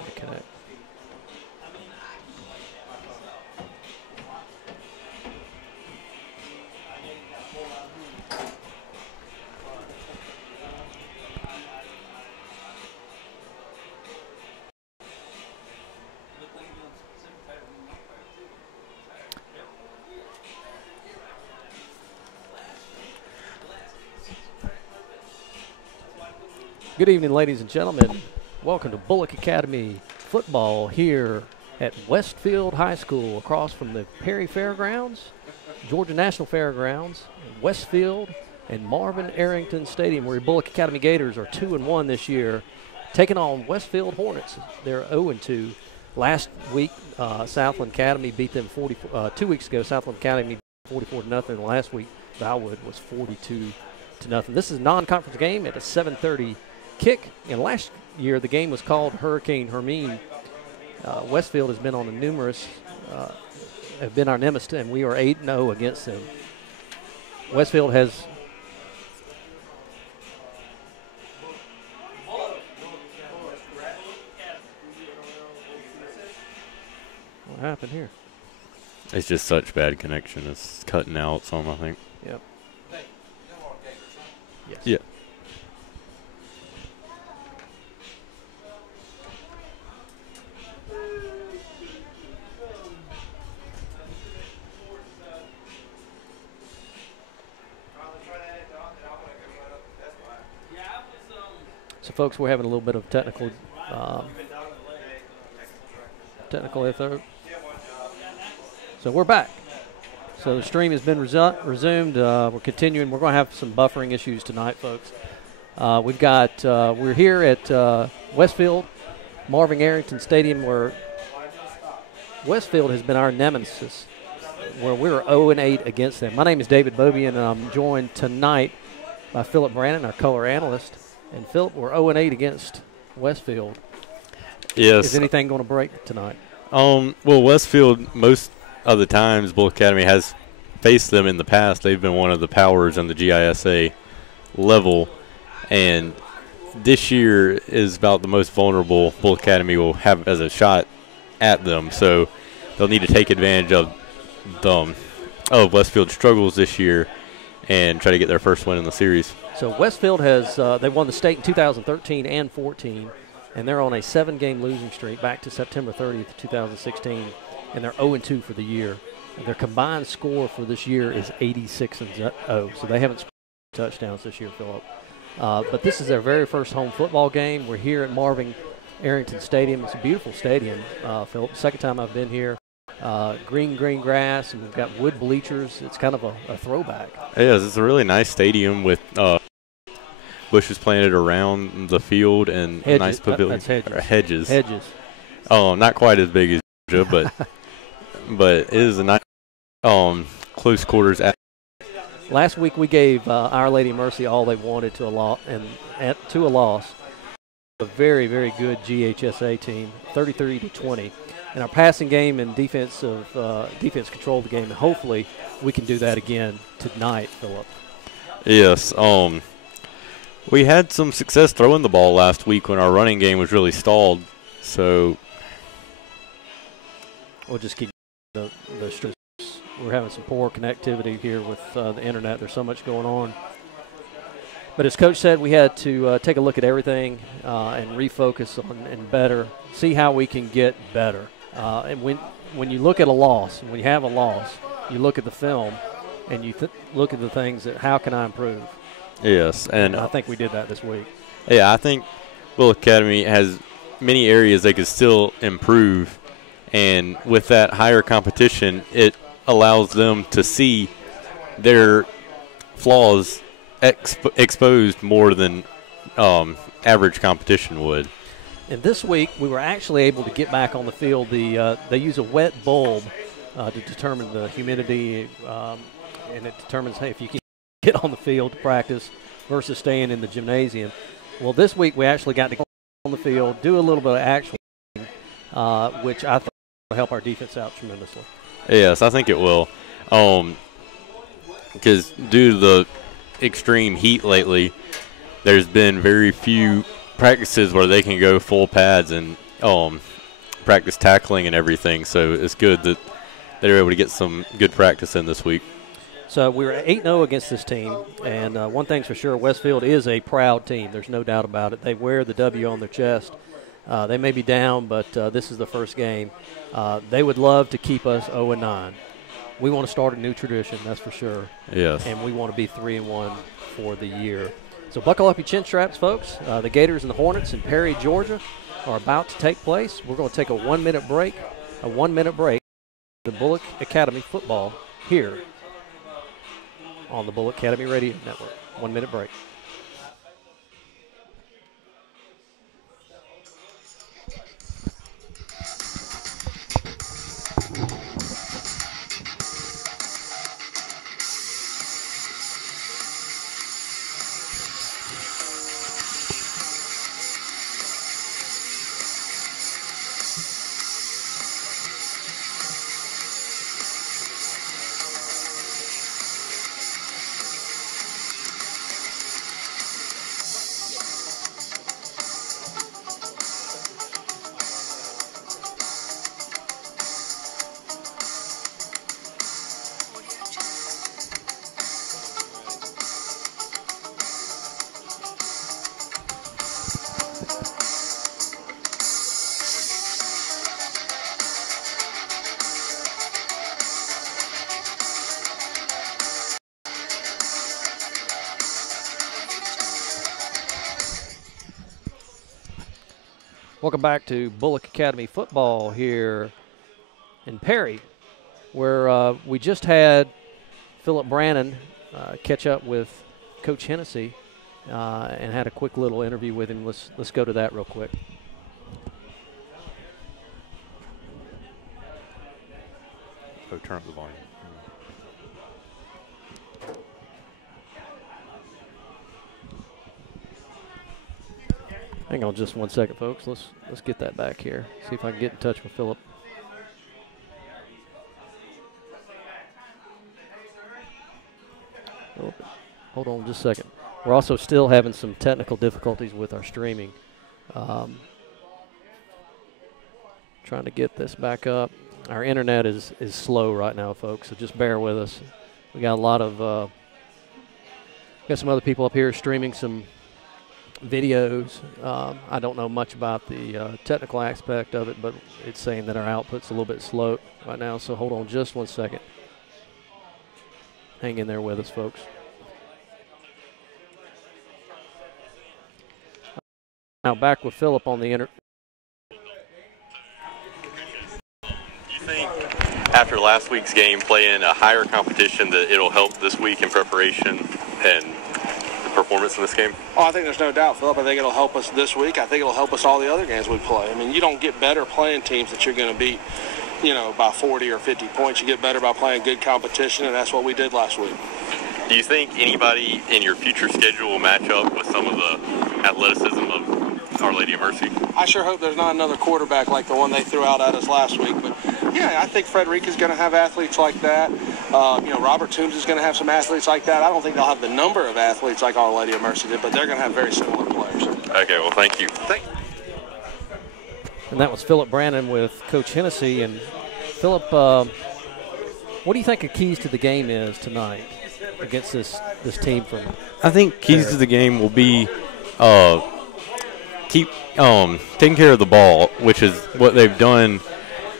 Trying to connect. Good evening, ladies and gentlemen. Welcome to Bulloch Academy football here at Westfield High School, across from the Perry Fairgrounds, Georgia National Fairgrounds, Westfield, and Marvin Arrington Stadium, where Bulloch Academy Gators are 2-1 this year, taking on Westfield Hornets. They're 0-2. Last week, Southland Academy beat them 2 weeks ago. Southland Academy 44-0. Last week, Valwood was 42-0. This is a non-conference game at a 7:30 kick, and last year the game was called Hurricane Hermine. Westfield has been on a numerous, have been our nemesis, and we are 8-0 against them. Westfield has what happened here? It's just such bad connection. It's cutting out some, I think. Yep. Yes. Yeah. So, folks, we're having a little bit of technical effort. So we're back. So the stream has been resumed. We're continuing. We're going to have some buffering issues tonight, folks. We've got we're here at Westfield, Marvin Arrington Stadium, where Westfield has been our nemesis, where we're 0-8 against them. My name is David Beaubien, and I'm joined tonight by Phillip Brannen, our color analyst. And Phillip, we're 0-8 against Westfield. Yes. Is anything going to break tonight? Well, Westfield, most of the times Bulloch Academy has faced them in the past. They've been one of the powers on the GISA level, and this year is about the most vulnerable Bulloch Academy will have as a shot at them. So they'll need to take advantage of Westfield's struggles this year and try to get their first win in the series. So Westfield has they won the state in 2013 and 14, and they're on a 7-game losing streak back to September 30th, 2016, and they're 0-2 for the year. And their combined score for this year is 86-0, so they haven't scored touchdowns this year, Phillip. But this is their very first home football game. We're here at Marvin Arrington Stadium. It's a beautiful stadium, Phillip. Second time I've been here. Green grass, and we've got wood bleachers. It's kind of a throwback. It is. It's a really nice stadium with bushes planted around the field and hedges. Nice pavilion. That's hedges. Hedges. Oh, not quite as big as Georgia, but it is a nice close quarters. Last week we gave Our Lady of Mercy all they wanted to a loss. A very, very good GHSA team, 33-20. And our passing game and defense controlled the game, and hopefully we can do that again tonight, Phillip. Yes. We had some success throwing the ball last week when our running game was really stalled. So we'll just keep the stress. We're having some poor connectivity here with the internet. There's so much going on. But as Coach said, we had to take a look at everything and refocus on and better, see how we can get better. And when you look at a loss, when you have a loss, you look at the film and you look at the things that how can I improve? Yes, and I think we did that this week. Yeah, I think Bulloch Academy has many areas they could still improve, and with that higher competition, it allows them to see their flaws exposed more than average competition would. And this week, we were actually able to get back on the field. They use a wet bulb to determine the humidity, and it determines if you can get on the field to practice versus staying in the gymnasium. Well, this week we actually got to go on the field, do a little bit of action, which I think will help our defense out tremendously. Yes, I think it will. Because due to the extreme heat lately, there's been very few practices where they can go full pads, and practice tackling and everything. So it's good that they're able to get some good practice in this week. So we were 8-0 against this team, and one thing's for sure, Westfield is a proud team. There's no doubt about it. They wear the W on their chest. They may be down, but this is the first game. They would love to keep us 0-9. We want to start a new tradition, that's for sure. Yes. And we want to be 3-1 for the year. So buckle up your chin straps, folks. The Gators and the Hornets in Perry, Georgia are about to take place. We're going to take a 1-minute break. The Bulloch Academy football here on the Bulloch Academy Radio Network. 1-minute break. Welcome back to Bulloch Academy football here in Perry, where we just had Phillip Brannen catch up with Coach Hennessy and had a quick little interview with him. Let's go to that real quick. Oh, turn up the volume. Hang on just 1 second, folks. Let's get that back here. See if I can get in touch with Phillip. Oh, hold on just a second. We're also still having some technical difficulties with our streaming. Trying to get this back up. Our internet is slow right now, folks, so just bear with us. We got a lot of got some other people up here streaming some videos. I don't know much about the technical aspect of it, but it's saying that our output's a little bit slow right now, so hold on just 1 second. Hang in there with us, folks. Now back with Phillip on the Do you think after last week's game, playing a higher competition, that it'll help this week in preparation and performance in this game? Oh, I think there's no doubt, Phillip. I think it'll help us this week. I think it'll help us all the other games we play. I mean, you don't get better playing teams that you're going to beat, by 40 or 50 points. You get better by playing good competition, and that's what we did last week. Do you think anybody in your future schedule will match up with some of the athleticism of Our Lady of Mercy? I sure hope there's not another quarterback like the one they threw out at us last week. But, yeah, I think Frederica's going to have athletes like that. Robert Toombs is going to have some athletes like that. I don't think they'll have the number of athletes like Our Lady of Mercy did, but they're going to have very similar players. Okay, well, thank you. And that was Phillip Brannen with Coach Hennessy. And Phillip, what do you think the keys to the game is tonight against this team from? I think keys to the game will be keep taking care of the ball, which is what they've done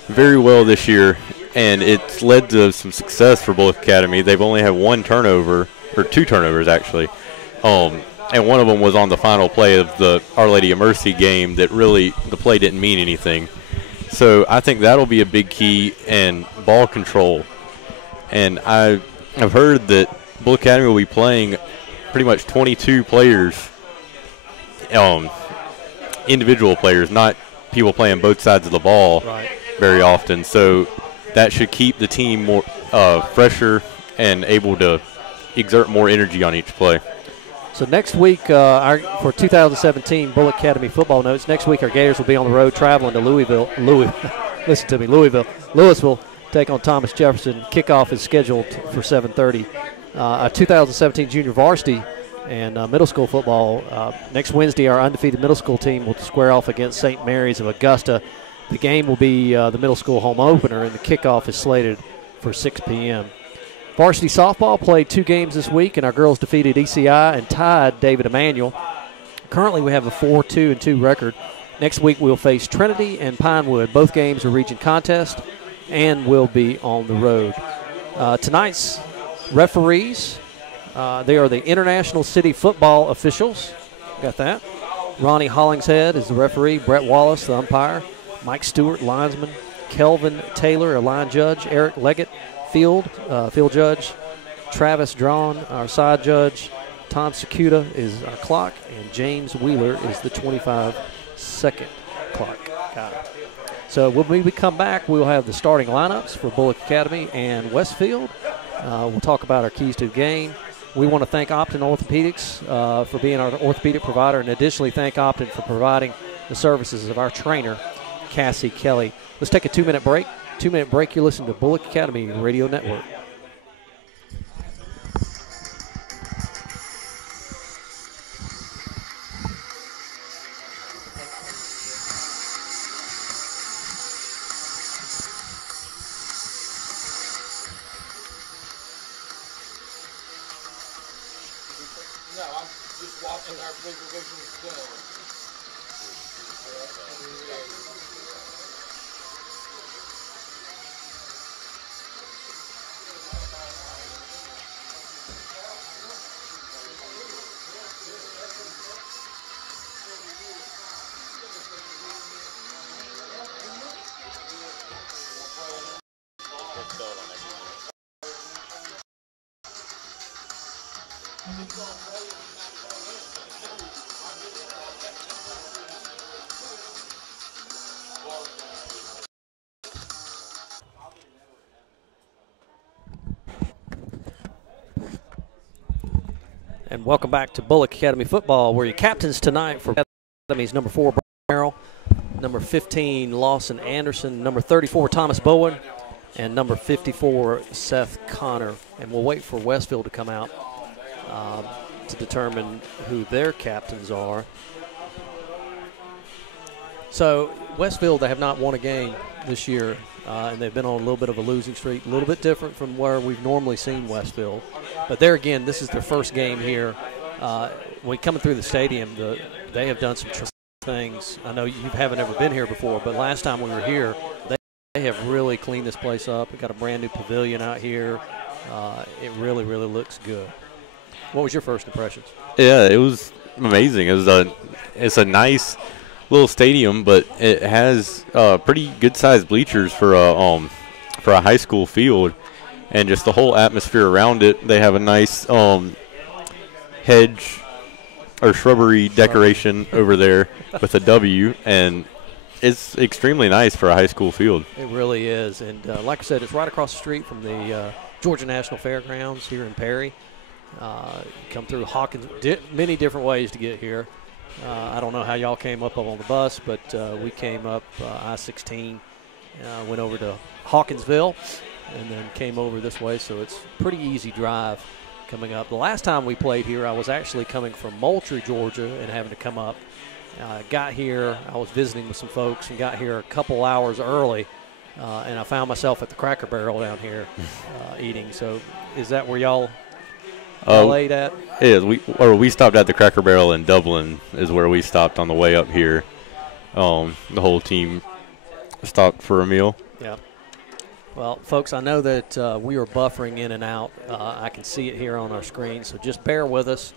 very well this year, and it's led to some success for Bulloch Academy. They've only had one turnover, or two turnovers actually, and one of them was on the final play of the Our Lady of Mercy game that really the play didn't mean anything. So I think that'll be a big key, and ball control. And I've heard that Bulloch Academy will be playing pretty much 22 players, individual players, not people playing both sides of the ball very often. So that should keep the team more fresher and able to exert more energy on each play. So next week, for 2017 Bulloch Academy football notes, next week our Gators will be on the road traveling to Louisville, take on Thomas Jefferson. Kickoff is scheduled for 7:30. Our 2017 junior varsity And middle school football, next Wednesday, our undefeated middle school team will square off against St. Mary's of Augusta. The game will be the middle school home opener, and the kickoff is slated for 6 p.m. Varsity softball played 2 games this week, and our girls defeated ECI and tied David Emanuel. Currently, we have a 4-2-2 record. Next week, we'll face Trinity and Pinewood. Both games are region contest and will be on the road. Tonight's referees, they are the International City Football officials. Got that? Ronnie Hollingshead is the referee. Brett Wallace, the umpire. Mike Stewart, linesman. Kelvin Taylor, a line judge. Eric Leggett, field judge. Travis Drawn, our side judge. Tom Sakuda is our clock. And James Wheeler is the 25-second clock guy. So when we come back, we'll have the starting lineups for Bulloch Academy and Westfield. We'll talk about our keys to the game. We want to thank Optin Orthopedics for being our orthopedic provider, and additionally thank Optin for providing the services of our trainer, Cassie Kelly. Let's take a 2-minute break. 2-minute break. You're listening to Bulloch Academy Radio Network. And welcome back to Bulloch Academy Football, where your captains tonight for Academy's number 4, Brian Merrill, number 15, Lawson Anderson, number 34, Thomas Bowen, and number 54, Seth Connor. And we'll wait for Westfield to come out to determine who their captains are. So Westfield, they have not won a game this year, and they've been on a little bit of a losing streak, a little bit different from where we've normally seen Westfield. But there again, this is their first game here. When coming through the stadium, they have done some things. I know you haven't ever been here before, but last time we were here, they have really cleaned this place up. We've got a brand new pavilion out here. It really, really looks good. What was your first impressions? Yeah, it was amazing. It's a nice little stadium, but it has pretty good-sized bleachers for a high school field, and just the whole atmosphere around it. They have a nice hedge or shrubbery decoration over there with a W, and it's extremely nice for a high school field. It really is, and like I said, it's right across the street from the Georgia National Fairgrounds here in Perry. Come through Hawkins, many different ways to get here. I don't know how y'all came up on the bus, but we came up I-16, went over to Hawkinsville, and then came over this way, so it's a pretty easy drive coming up. The last time we played here, I was actually coming from Moultrie, Georgia, and having to come up. Got here, I was visiting with some folks, and got here a couple hours early, and I found myself at the Cracker Barrel down here eating. So is that where y'all ate at? Yeah, we stopped at the Cracker Barrel in Dublin is where we stopped on the way up here. The whole team stopped for a meal. Yeah. Well, folks, I know that we are buffering in and out. I can see it here on our screen, so just bear with us.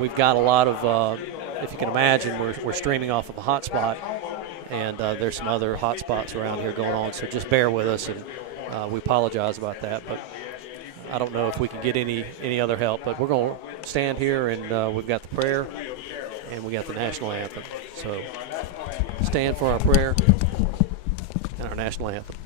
We've got a lot of, if you can imagine, we're streaming off of a hotspot, and there's some other hotspots around here going on, so just bear with us, and we apologize about that. But I don't know if we can get any other help, but we're going to stand here, and we've got the prayer, and we got the national anthem. So stand for our prayer and our national anthem.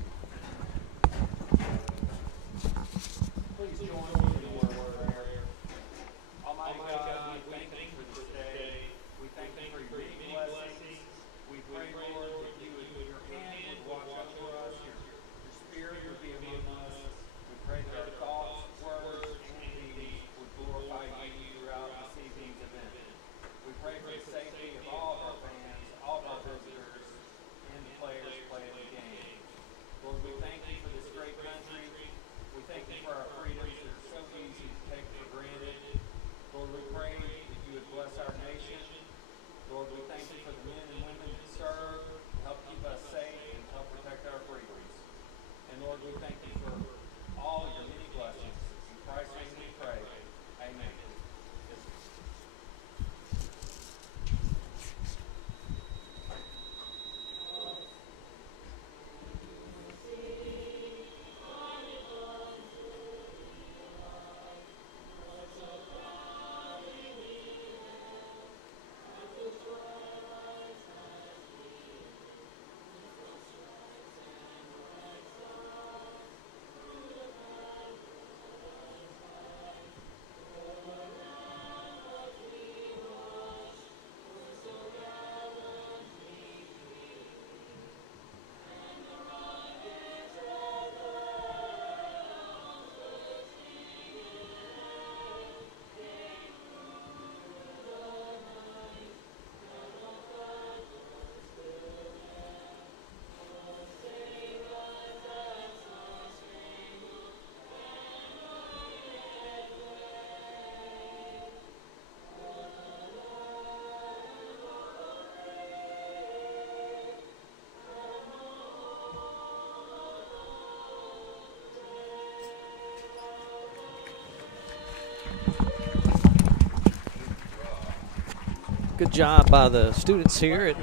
Good job by the students here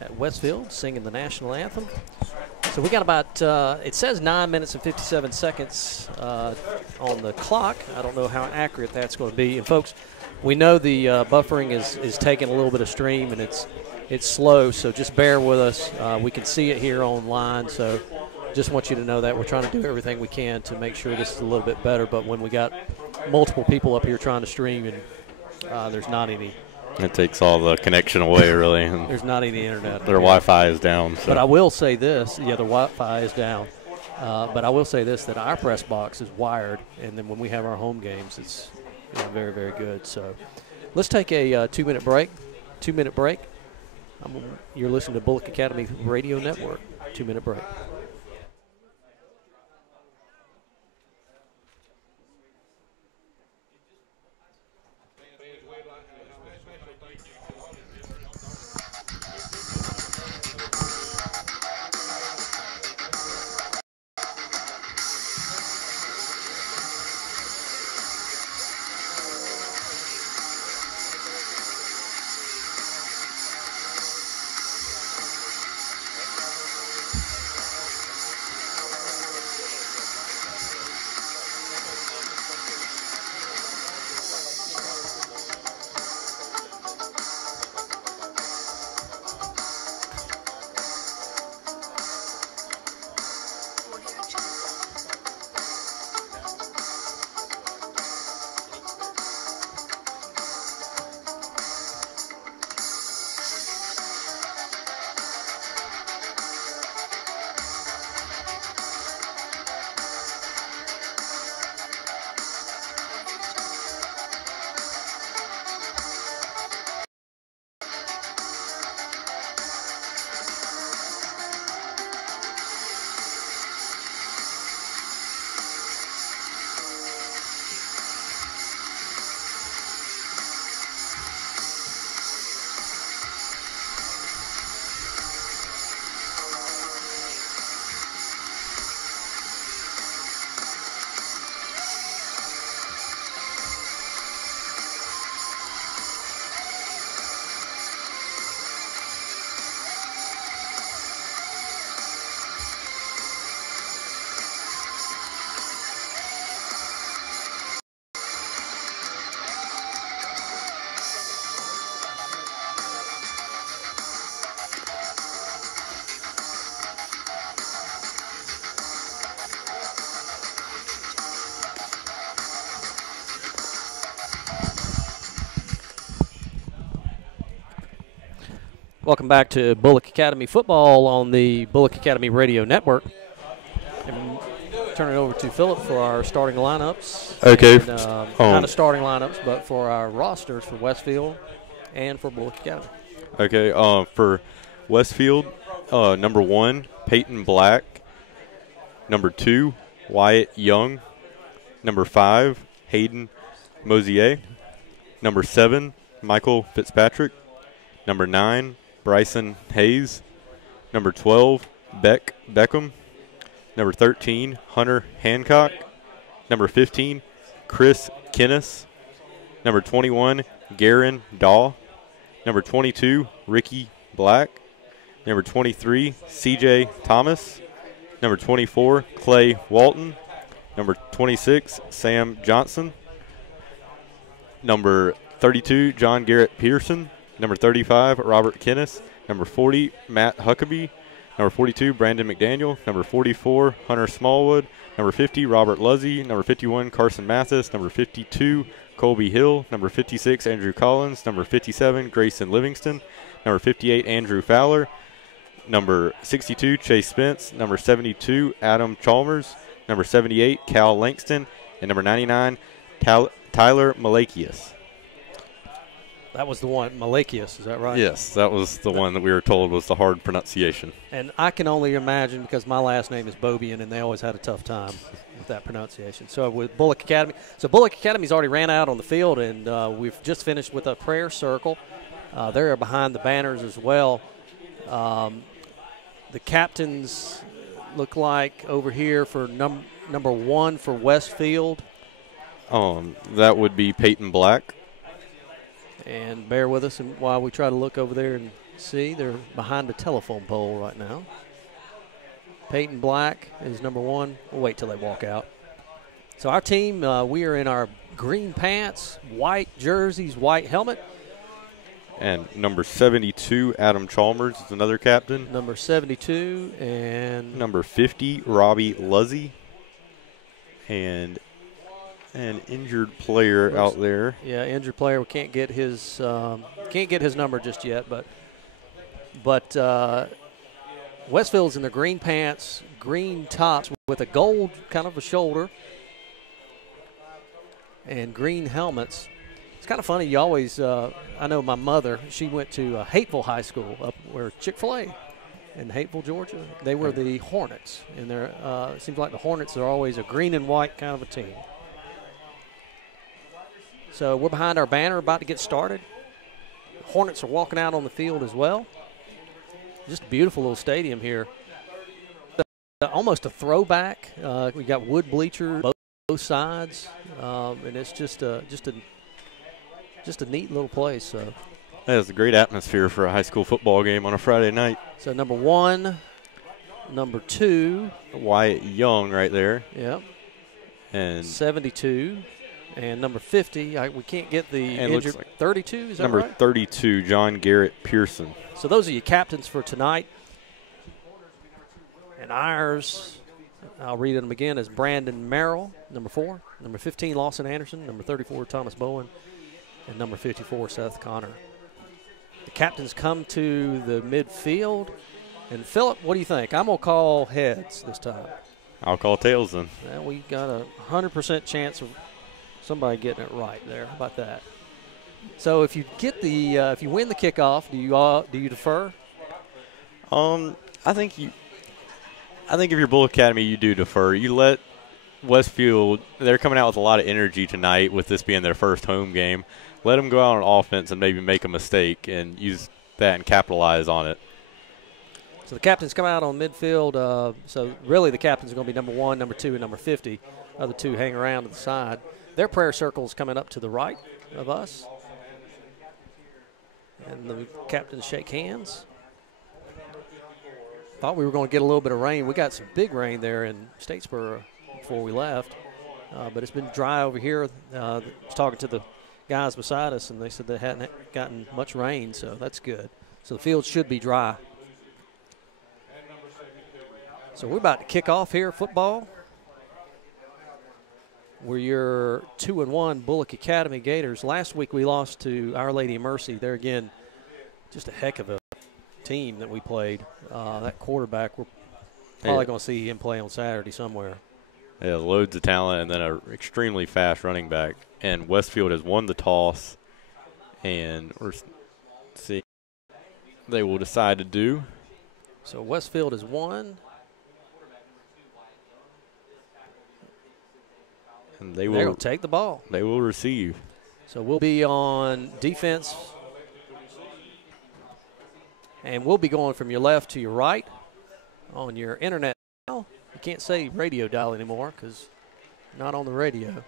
at Westfield singing the national anthem. So we got about, it says 9 minutes and 57 seconds on the clock. I don't know how accurate that's going to be. And folks, we know the buffering is taking a little bit of stream and it's slow, so just bear with us. We can see it here online, so just want you to know that we're trying to do everything we can to make sure this is a little bit better. But when we got multiple people up here trying to stream and there's not any. It takes all the connection away, really. And there's not any internet. Their Wi-Fi is down. So. But I will say this. Yeah, the Wi-Fi is down. But I will say this, that our press box is wired, and then when we have our home games, it's very, very good. So let's take a 2-minute break. 2-minute break. You're listening to Bulloch Academy Radio Network. 2-minute break. Welcome back to Bulloch Academy Football on the Bulloch Academy Radio Network. And turn it over to Phillip for our starting lineups. Okay. And, not a starting lineups, but for our rosters for Westfield and for Bulloch Academy. Okay. For Westfield, number 1, Peyton Black. Number 2, Wyatt Young. Number 5, Hayden Mosier. Number 7, Michael Fitzpatrick. Number 9, Bryson Hayes. Number 12, Beck Beckham. Number 13, Hunter Hancock. Number 15, Chris Kinnis. Number 21, Garen Daw. Number 22, Ricky Black. Number 23, CJ Thomas. Number 24, Clay Walton. Number 26, Sam Johnson. Number 32, John Garrett Pearson. Number 35, Robert Kinnis. Number 40, Matt Huckabee. Number 42, Brandon McDaniel. Number 44, Hunter Smallwood. Number 50, Robert Luzzy. Number 51, Carson Mathis. Number 52, Colby Hill. Number 56, Andrew Collins. Number 57, Grayson Livingston. Number 58, Andrew Fowler. Number 62, Chase Spence. Number 72, Adam Chalmers. Number 78, Cal Langston. And number 99, Tyler Malakias. That was the one, Malakias, is that right? Yes, that was the one that we were told was the hard pronunciation. And I can only imagine, because my last name is Beaubien, and they always had a tough time with that pronunciation. So with Bulloch Academy, Bulloch Academy's already ran out on the field, and we've just finished with a prayer circle. They're behind the banners as well. The captains look like over here for number 1 for Westfield. That would be Peyton Black. And bear with us while we try to look over there and see. They're behind the telephone pole right now. Peyton Black is number 1. We'll wait till they walk out. So our team, we are in our green pants, white jerseys, white helmet. And number 72, Adam Chalmers, is another captain. Number 72 and number 50, Robbie Luzzy. And an injured player out there. Yeah, injured player. We can't get his number just yet, but Westfield's in their green pants, green tops with a gold kind of a shoulder, and green helmets. It's kind of funny. You always, I know my mother, she went to Hateville High School up where Chick-fil-A in Hateville, Georgia. They were the Hornets, and it seems like the Hornets are always a green and white kind of a team. So we're behind our banner, about to get started. Hornets are walking out on the field as well. Just a beautiful little stadium here. Almost a throwback. We got wood bleachers both sides, and it's just a neat little place. So that's a great atmosphere for a high school football game on a Friday night. So number 1, number 2, Wyatt Young right there. Yep. And 72. And number 50, we can't get the injured. Like 32, is that number right? 32, John Garrett Pearson. So those are your captains for tonight. And ours, I'll read them again, is Brandon Merrill, number 4. Number 15, Lawson Anderson. Number 34, Thomas Bowen. And number 54, Seth Connor. The captains come to the midfield. And Phillip, what do you think? I'm going to call heads this time. I'll call tails then. Well, we got a 100% chance of somebody getting it right there. How about that? So if you get if you win the kickoff, do you defer? I think if you're Bulloch Academy, you do defer. You let Westfield. They're coming out with a lot of energy tonight, with this being their first home game. Let them go out on offense and maybe make a mistake and use that and capitalize on it. So the captains come out on midfield. So really, the captains are going to be number 1, number 2, and number 50. Other 2 hang around to the side. Their prayer circle is coming up to the right of us. And the captains shake hands. Thought we were going to get a little bit of rain. We got some big rain there in Statesboro before we left. But it's been dry over here. I was talking to the guys beside us, and they said they hadn't gotten much rain, so that's good. So the field should be dry. So we're about to kick off here, football. We're your 2-1 Bulloch Academy Gators. Last week we lost to Our Lady of Mercy. They're, again, just a heck of a team that we played. That quarterback, we're probably going to see him play on Saturday somewhere. Yeah, loads of talent and then an extremely fast running back. And Westfield has won the toss, and we're see they will decide to do. So Westfield has won. And they're going to take the ball. They will receive. So we'll be on defense. And we'll be going from your left to your right on your internet dial. You can't say radio dial anymore because not on the radio.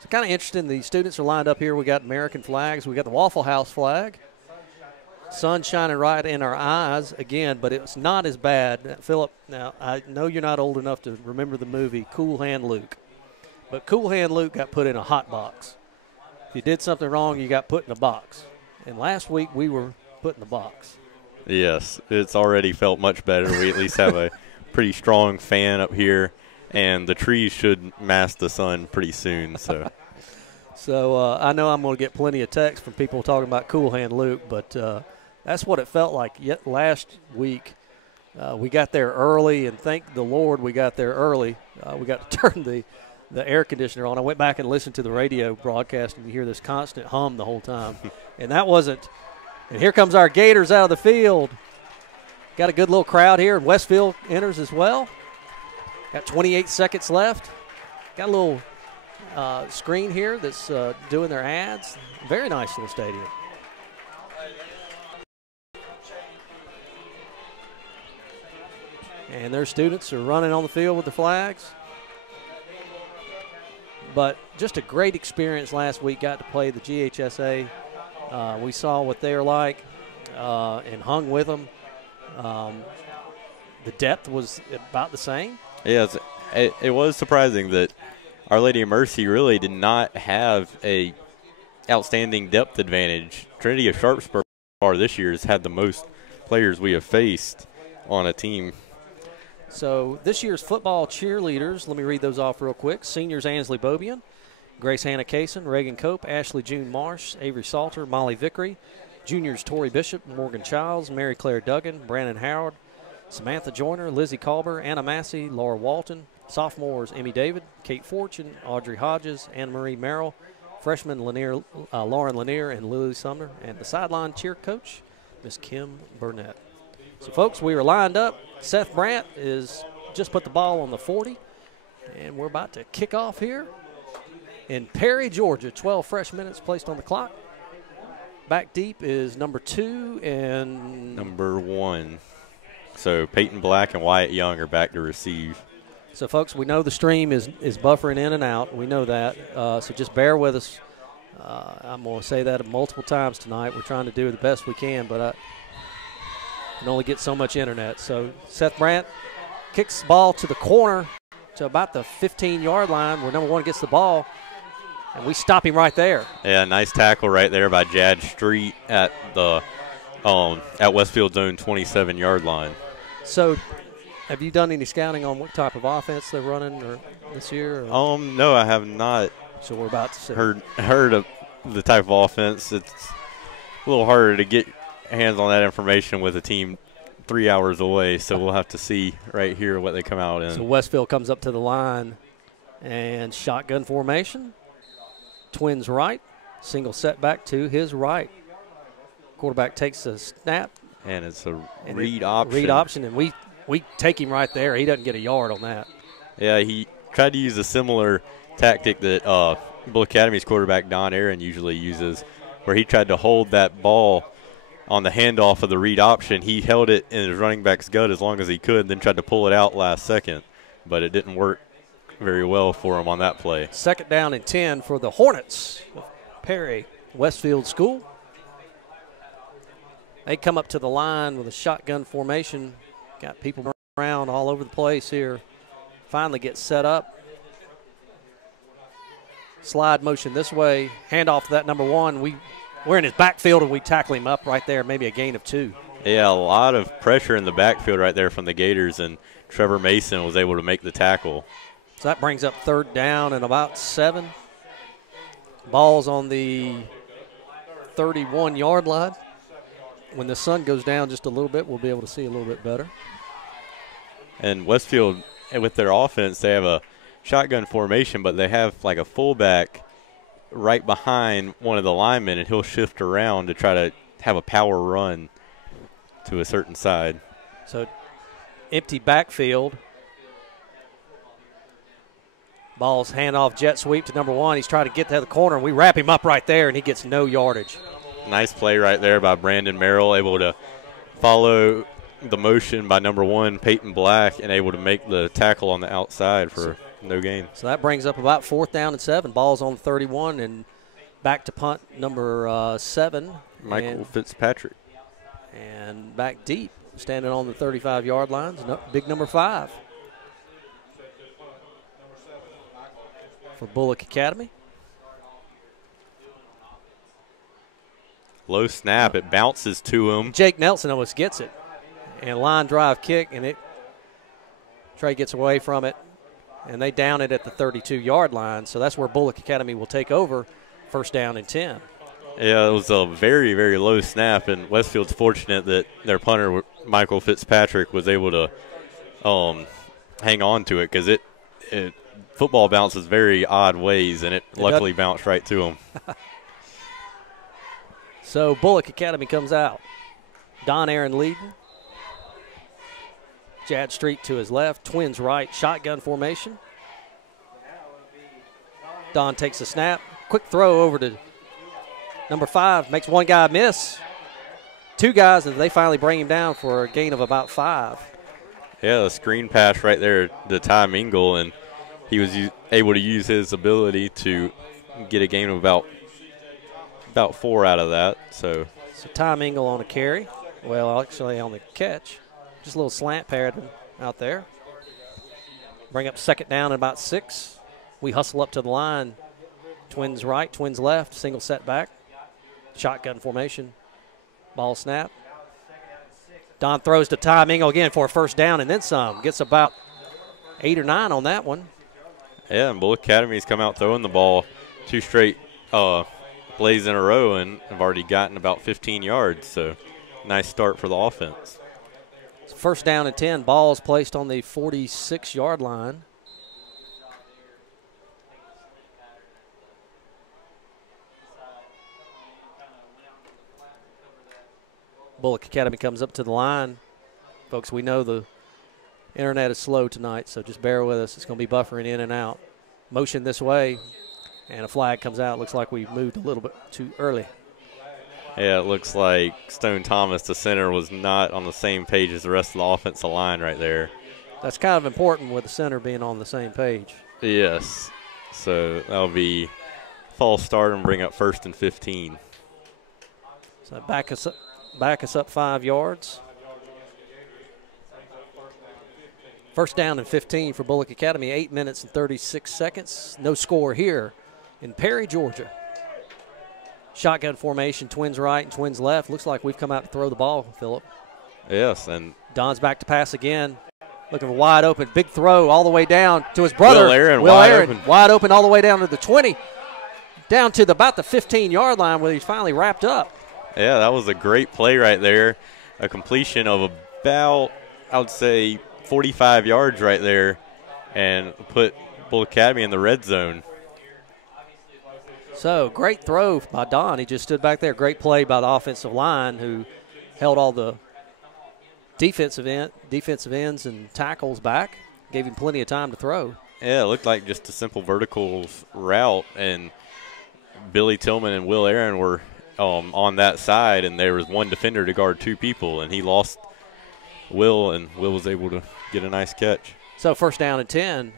So kind of interesting. The students are lined up here. We got American flags. We got the Waffle House flag. Sun shining right in our eyes again, but it's not as bad. Phillip, now I know you're not old enough to remember the movie Cool Hand Luke. But Cool Hand Luke got put in a hot box. If you did something wrong, you got put in a box. And last week we were put in the box. Yes, it's already felt much better. We at least have a pretty strong fan up here, and the trees should mask the sun pretty soon. So, I know I'm going to get plenty of texts from people talking about Cool Hand Luke, but that's what it felt like. Yet last week we got there early, and thank the Lord we got there early. We got to turn the air conditioner on. I went back and listened to the radio broadcast, and you hear this constant hum the whole time. And that wasn't – and here comes our Gators out of the field. Got a good little crowd here. Westfield enters as well. Got 28 seconds left. Got a little screen here that's doing their ads. Very nice little stadium. And their students are running on the field with the flags. But just a great experience last week. Got to play the GHSA We saw what they're like and hung with them. The depth was about the same. Yeah, it was surprising that Our Lady of Mercy really did not have a outstanding depth advantage. Trinity of Sharpsburg this year has had the most players we have faced on a team. So this year's football cheerleaders, let me read those off real quick. Seniors Ansley Beaubien, Grace Hannah Kaysen, Reagan Cope, Ashley June Marsh, Avery Salter, Molly Vickery. Juniors Tori Bishop, Morgan Childs, Mary Claire Duggan, Brannen Howard, Samantha Joyner, Lizzie Culber, Anna Massey, Laura Walton. Sophomores Emmy David, Kate Fortune, Audrey Hodges, Anne Marie Merrill. Freshmen Lauren Lanier and Lily Sumner. And the sideline cheer coach, Miss Kim Burnett. So, folks, we are lined up. Seth Brandt is just put the ball on the 40. And we're about to kick off here in Perry, Georgia. 12 fresh minutes placed on the clock. Back deep is number 2 and number 1. So Peyton Black and Wyatt Young are back to receive. So, folks, we know the stream is buffering in and out. We know that. So just bear with us. I'm going to say that multiple times tonight. We're trying to do the best we can, but I can only get so much internet. So Seth Brandt kicks the ball to the corner to about the 15-yard line where number 1 gets the ball, and we stop him right there. Yeah, nice tackle right there by Jad Street at the at Westfield's own 27-yard line. So have you done any scouting on what type of offense they're running this year? Or? No, I have not. So we're about to see. Heard of the type of offense. It's a little harder to get hands on that information with a team 3 hours away, so we'll have to see right here what they come out in. So Westfield comes up to the line and shotgun formation. Twins right, single setback to his right. Quarterback takes a snap. And it's a read option. Read option, and we take him right there. He doesn't get a yard on that. Yeah, he tried to use a similar tactic that Bulloch Academy's quarterback Don Aaron usually uses, where he tried to hold that ball on the handoff of the read option. He held it in his running back's gut as long as he could, then tried to pull it out last second, but it didn't work very well for him on that play. 2nd down and 10 for the Hornets of Perry Westfield School. They come up to the line with a shotgun formation. Got people around all over the place here. Finally gets set up. Slide motion this way. Hand off to that number 1. We're in his backfield, and we tackle him up right there, maybe a gain of 2. Yeah, a lot of pressure in the backfield right there from the Gators, and Trevor Mason was able to make the tackle. So that brings up 3rd down and about 7. Ball's on the 31-yard line. When the sun goes down just a little bit, we'll be able to see a little bit better. And Westfield, with their offense, they have a shotgun formation, but they have like a fullback right behind one of the linemen, and he'll shift around to try to have a power run to a certain side. So empty backfield. Ball's handoff, jet sweep to number 1. He's trying to get to the corner, and we wrap him up right there, and he gets no yardage. Nice play right there by Brandon Merrill, able to follow the motion by number 1, Peyton Black, and able to make the tackle on the outside for no gain. So that brings up about 4th down and 7. Ball's on 31, and back to punt number 7. Michael Fitzpatrick. And back deep, standing on the 35-yard lines, big number 5 for Bulloch Academy. Low snap, it bounces to him. Jake Nelson almost gets it. And line drive kick, and Trey gets away from it, and they down it at the 32-yard line. So that's where Bulloch Academy will take over, 1st down and 10. Yeah, it was a very, very low snap, and Westfield's fortunate that their punter, Michael Fitzpatrick, was able to hang on to it, because football bounces very odd ways, and it luckily bounced right to him. So Bulloch Academy comes out. Don Aaron leading. Jad Street to his left. Twins right. Shotgun formation. Don takes a snap. Quick throw over to number 5. Makes one guy miss. 2 guys, and they finally bring him down for a gain of about 5. Yeah, a screen pass right there to Ty Mingle, and he was able to use his ability to get a gain of about about 4 out of that. So Tom Engel on a carry. Well, actually on the catch. Just a little slant pattern out there. Bring up second down at about 6. We hustle up to the line. Twins right, twins left, single set back. Shotgun formation. Ball snap. Don throws to Tom Engel again for a first down and then some. Gets about 8 or 9 on that one. Yeah, and Bulloch Academy's come out throwing the ball 2 straight plays in a row and have already gotten about 15 yards. So nice start for the offense. It's first down and 10. Ball is placed on the 46-yard line. Bulloch Academy comes up to the line. Folks, we know the internet is slow tonight, so just bear with us. It's going to be buffering in and out. Motion this way, and a flag comes out. Looks like we moved a little bit too early. Yeah, it looks like Stone Thomas, the center, was not on the same page as the rest of the offensive line right there. That's kind of important with the center being on the same page. Yes. So that'll be false start and bring up 1st and 15. So back us up 5 yards. First down and 15 for Bulloch Academy, 8 minutes and 36 seconds. No score here in Perry, Georgia. Shotgun formation, twins right and twins left. Looks like we've come out to throw the ball, Phillip. Yes, and Don's back to pass again. Looking for wide open. Big throw all the way down to his brother. Will Aaron, wide open all the way down to the 20. Down to about the 15-yard line where he's finally wrapped up. Yeah, that was a great play right there. A completion of about, I would say, 45 yards right there and put Bulloch Academy in the red zone. So, great throw by Don. He just stood back there. Great play by the offensive line who held all the defensive ends and tackles back. Gave him plenty of time to throw. Yeah, it looked like just a simple vertical route, and Billy Tillman and Will Aaron were on that side, and there was one defender to guard 2 people, and he lost Will, and Will was able to get a nice catch. So first down and 10.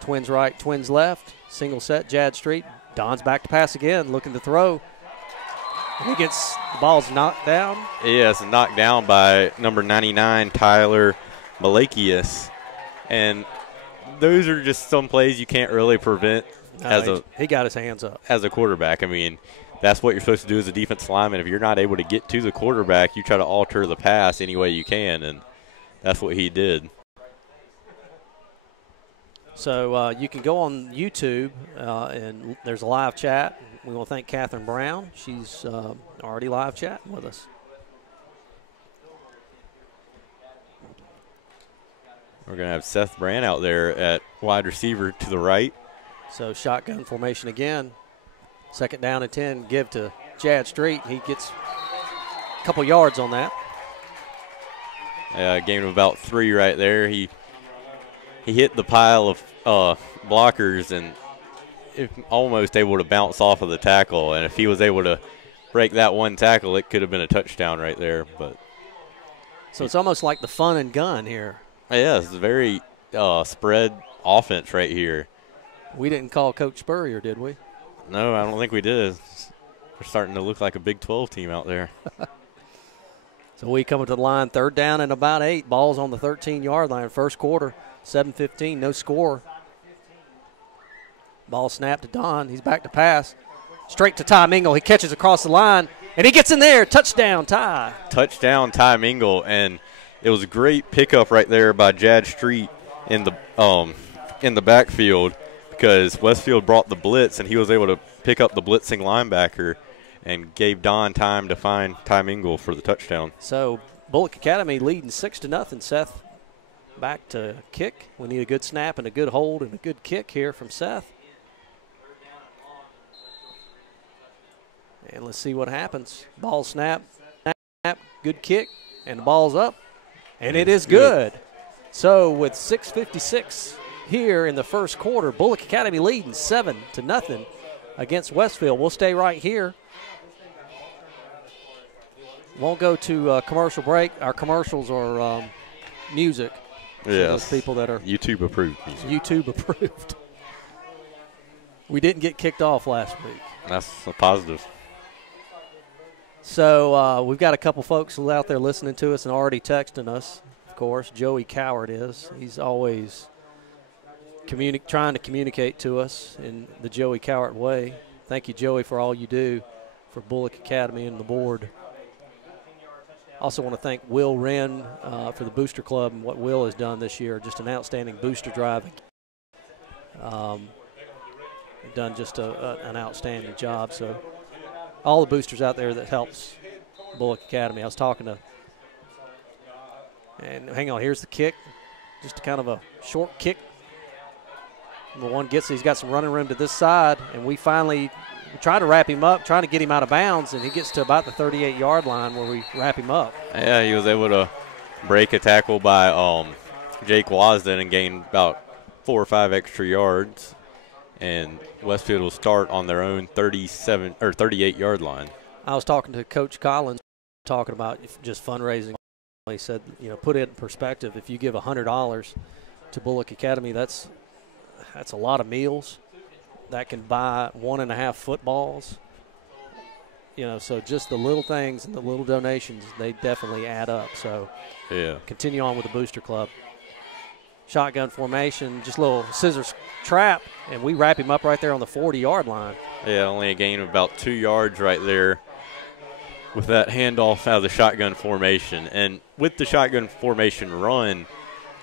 Twins right, twins left. Single set, Jad Street. Don's back to pass again, looking to throw. And he gets the ball's knocked down. Yes, knocked down by number 99, Tyler Malakias. And those are just some plays you can't really prevent. He got his hands up. As a quarterback, I mean, that's what you're supposed to do as a defensive lineman. If you're not able to get to the quarterback, you try to alter the pass any way you can, and that's what he did. So you can go on YouTube, and there's a live chat. We want to thank Catherine Brown. She's already live chatting with us. We're going to have Seth Brand out there at wide receiver to the right. So shotgun formation again. Second down and 10, give to Jad Street. He gets a couple yards on that. Gained about 3 right there. He hit the pile of blockers and almost able to bounce off of the tackle. And if he was able to break that one tackle, it could have been a touchdown right there. But so it's almost like the fun and gun here. Yeah, it's a very spread offense right here. We didn't call Coach Spurrier, did we? No, I don't think we did. We're starting to look like a Big 12 team out there. So we come to the line, third down and about 8. Ball's on the 13-yard line, first quarter, 7:15, no score. Ball snapped to Don. He's back to pass. Straight to Ty Mingle. He catches across the line, and he gets in there. Touchdown, Ty. Touchdown, Ty Mingle, and it was a great pickup right there by Jad Street in the backfield, because Westfield brought the blitz, and he was able to pick up the blitzing linebacker and gave Don time to find Ty Mingle for the touchdown. So Bulloch Academy leading 6-0. Seth back to kick. We need a good snap and a good hold and a good kick here from Seth. And let's see what happens. Ball snap, good kick, and the ball's up, and it is good. So with 6:56 here in the first quarter, Bulloch Academy leading 7-0 against Westfield. We'll stay right here. Won't go to commercial break. Our commercials are music. Yes. Those people that are YouTube approved music. YouTube approved. We didn't get kicked off last week. That's a positive. So we've got a couple folks out there listening to us and already texting us, of course. Joey Coward is. He's always trying to communicate to us in the Joey Coward way. Thank you, Joey, for all you do for Bulloch Academy and the board. Also want to thank Will Wren for the Booster Club and what Will has done this year. Just an outstanding booster drive. Done just an outstanding job. So all the boosters out there that helps Bulloch Academy. I was talking to, and hang on, here's the kick. Just kind of a short kick. The one gets, he's got some running room to this side, and we finally try to wrap him up, trying to get him out of bounds, and he gets to about the 38-yard line where we wrap him up. Yeah, he was able to break a tackle by Jake Wasden and gain about 4 or 5 extra yards. And Westfield will start on their own 37 or 38-yard line. I was talking to Coach Collins, talking about just fundraising. He said, you know, put it in perspective. If you give $100 to Bulloch Academy, that's a lot of meals. That can buy 1.5 footballs. You know, so just the little things and the little donations, they definitely add up. So yeah, continue on with the Booster Club. Shotgun formation, just a little scissors trap, and we wrap him up right there on the 40-yard line. Yeah, only a gain of about 2 yards right there with that handoff out of the shotgun formation. And with the shotgun formation run,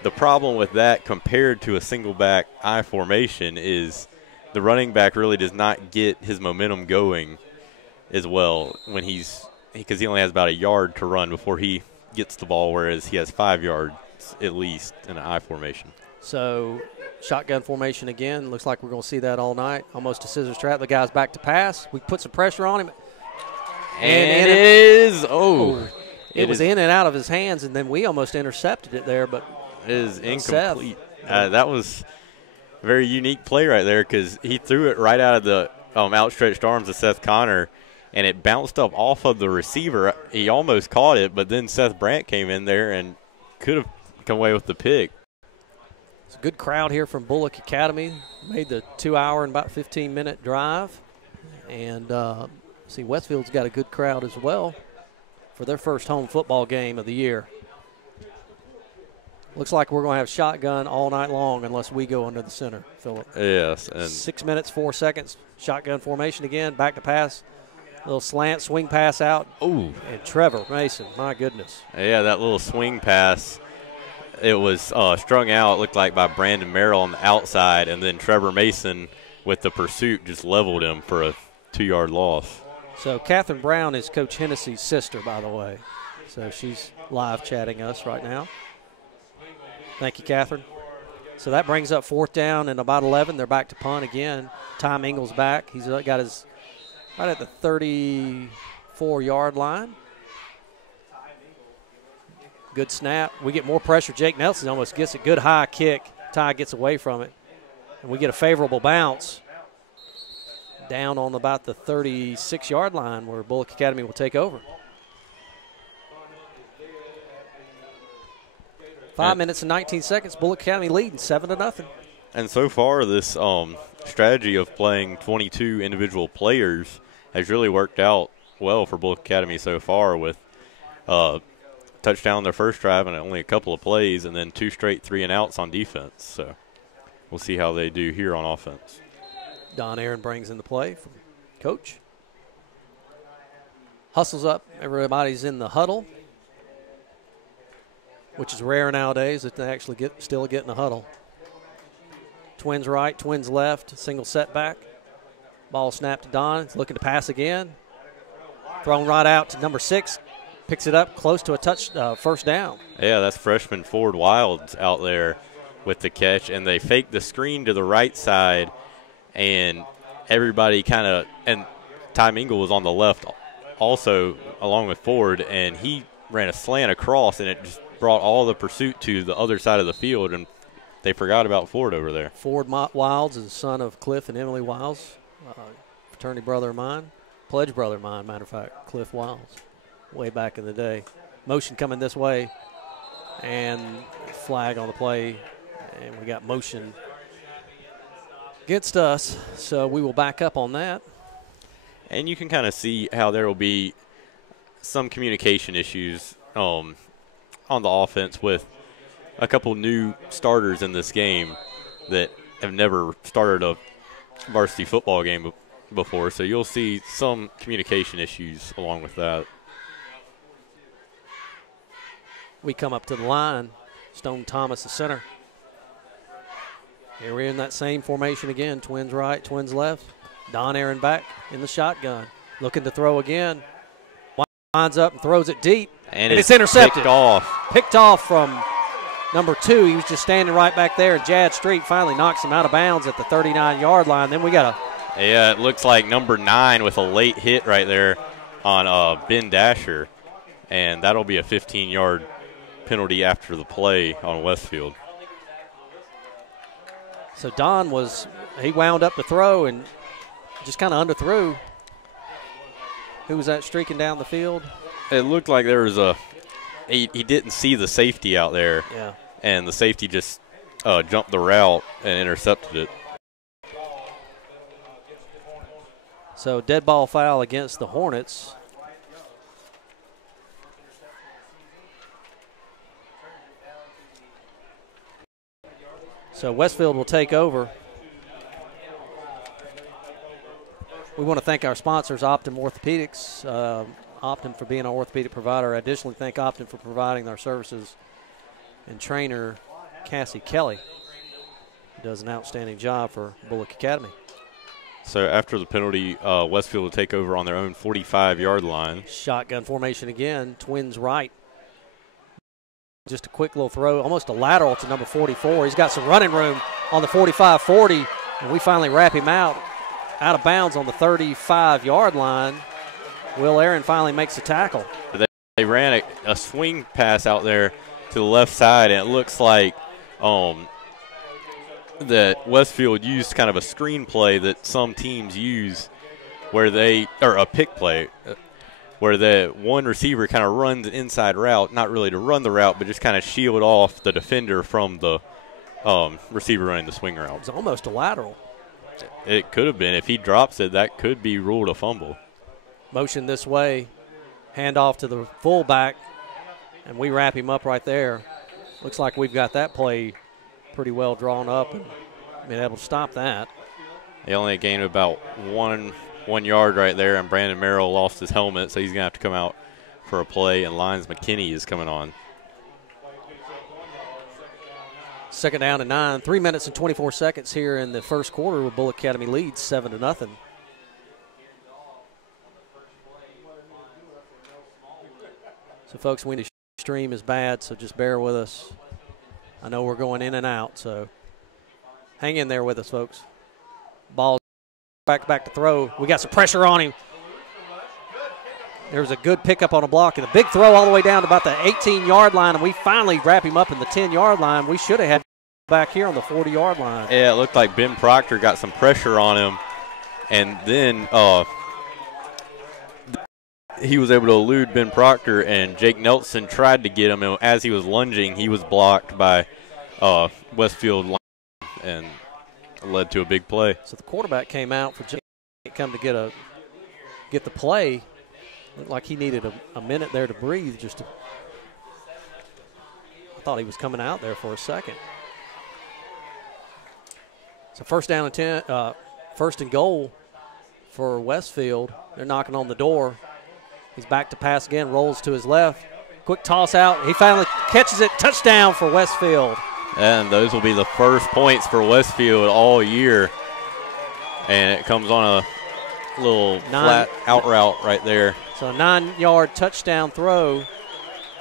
the problem with that compared to a single back I formation is the running back really does not get his momentum going as well when because he only has about a yard to run before he gets the ball, whereas he has 5 yards at least in an I formation. So shotgun formation again. Looks like we're going to see that all night. Almost a scissors trap. The guy's back to pass. We put some pressure on him. And it was in and out of his hands, and then we almost intercepted it there, but it is incomplete. That was a very unique play right there because he threw it right out of the outstretched arms of Seth Connor, and it bounced up off of the receiver. He almost caught it, but then Seth Brandt came in there and could have come away with the pick. It's a good crowd here from Bulloch Academy. Made the 2-hour and about 15-minute drive. And see, Westfield's got a good crowd as well for their first home football game of the year. Looks like we're going to have shotgun all night long unless we go under the center, Phillip. Yes. And 6 minutes, 4 seconds. Shotgun formation again. Back to pass. Little slant, swing pass out. Ooh. And Trevor Mason, my goodness. Yeah, that little swing pass. It was strung out, it looked like, by Brandon Merrill on the outside, and then Trevor Mason with the pursuit just leveled him for a 2-yard loss. So Catherine Brown is Coach Hennessy's sister, by the way. So she's live chatting us right now. Thank you, Catherine. So that brings up 4th down and about 11. They're back to punt again. Tom Ingles back. He's got his right at the 34-yard line. Good snap. We get more pressure. Jake Nelson almost gets a good high kick. Ty gets away from it. And we get a favorable bounce down on about the 36-yard line where Bulloch Academy will take over. 5 minutes and 19 seconds. Bulloch Academy leading 7-0. And so far, this strategy of playing 22 individual players has really worked out well for Bulloch Academy so far with touchdown their first drive and only a couple of plays, and then 2 straight 3-and-outs on defense. So we'll see how they do here on offense. Don Aaron brings in the play from Coach. Hustles up. Everybody's in the huddle, which is rare nowadays that they actually still get in a huddle. Twins right, twins left, single setback. Ball snapped to Don. He's looking to pass again. Thrown right out to number 6. Picks it up close to a first down. Yeah, that's freshman Ford Wilds out there with the catch, and they fake the screen to the right side, and everybody and Ty Mingle was on the left also along with Ford, and he ran a slant across, and it just brought all the pursuit to the other side of the field, and they forgot about Ford over there. Ford Wilds is the son of Cliff and Emily Wilds, fraternity brother of mine, pledge brother of mine, matter of fact, Cliff Wilds. Way back in the day. Motion coming this way, and flag on the play, and we got motion against us, so we will back up on that. And you can kind of see how there will be some communication issues on the offense with a couple new starters in this game that have never started a varsity football game before. So you'll see some communication issues along with that. We come up to the line. Stone Thomas, the center. Here we're in that same formation again. Twins right, twins left. Don Aaron back in the shotgun. Looking to throw again. Winds up and throws it deep. And it's intercepted. Picked off from number 2. He was just standing right back there. And Jad Street finally knocks him out of bounds at the 39-yard line. Then we got a. Yeah, it looks like number 9 with a late hit right there on Ben Dasher. And that'll be a 15-yard penalty after the play on Westfield. So Don he wound up to throw and just kind of underthrew. Who was that streaking down the field? It looked like there was he didn't see the safety out there. Yeah. And the safety just jumped the route and intercepted it. So dead ball foul against the Hornets. So Westfield will take over. We want to thank our sponsors, Optum Orthopedics, Optum for being our orthopedic provider. I additionally thank Optum for providing our services, and trainer Cassie Kelly, who does an outstanding job for Bulloch Academy. So after the penalty, Westfield will take over on their own 45-yard line. Shotgun formation again, twins right. Just a quick little throw, almost a lateral to number 44. He's got some running room on the 45-40, and we finally wrap him out of bounds on the 35-yard line. Will Aaron finally makes the tackle. They ran a swing pass out there to the left side, and it looks like that Westfield used kind of a screen play that some teams use or a pick play, where the one receiver kind of runs an inside route, not really to run the route, but just kind of shield off the defender from the receiver running the swing route. It was almost a lateral. It could have been. If he drops it, that could be ruled a fumble. Motion this way, hand off to the fullback, and we wrap him up right there. Looks like we've got that play pretty well drawn up and been able to stop that. They only gained about one yard right there, and Brandon Merrill lost his helmet, so he's going to have to come out for a play, and Lyons McKinney is coming on. Second down and 9, 3 minutes and 24 seconds here in the first quarter, where Bulloch Academy leads 7-0. So, folks, the stream is bad, so just bear with us. I know we're going in and out, so hang in there with us, folks. Ball back to throw. We got some pressure on him. There was a good pickup on a block and a big throw all the way down to about the 18-yard line, and we finally wrap him up in the 10-yard line. We should have had back here on the 40-yard line. Yeah, it looked like Ben Proctor got some pressure on him, and then he was able to elude Ben Proctor, and Jake Nelson tried to get him. And as he was lunging, he was blocked by Westfield line and led to a big play. So the quarterback came out for Jake to come to get the play. Looked like he needed a minute there to breathe. I thought he was coming out there for a second. So first down and 10, first and goal for Westfield. They're knocking on the door. He's back to pass again, rolls to his left. Quick toss out. He finally catches it. Touchdown for Westfield. And those will be the first points for Westfield all year. And it comes on a little flat out route right there. So a 9-yard touchdown throw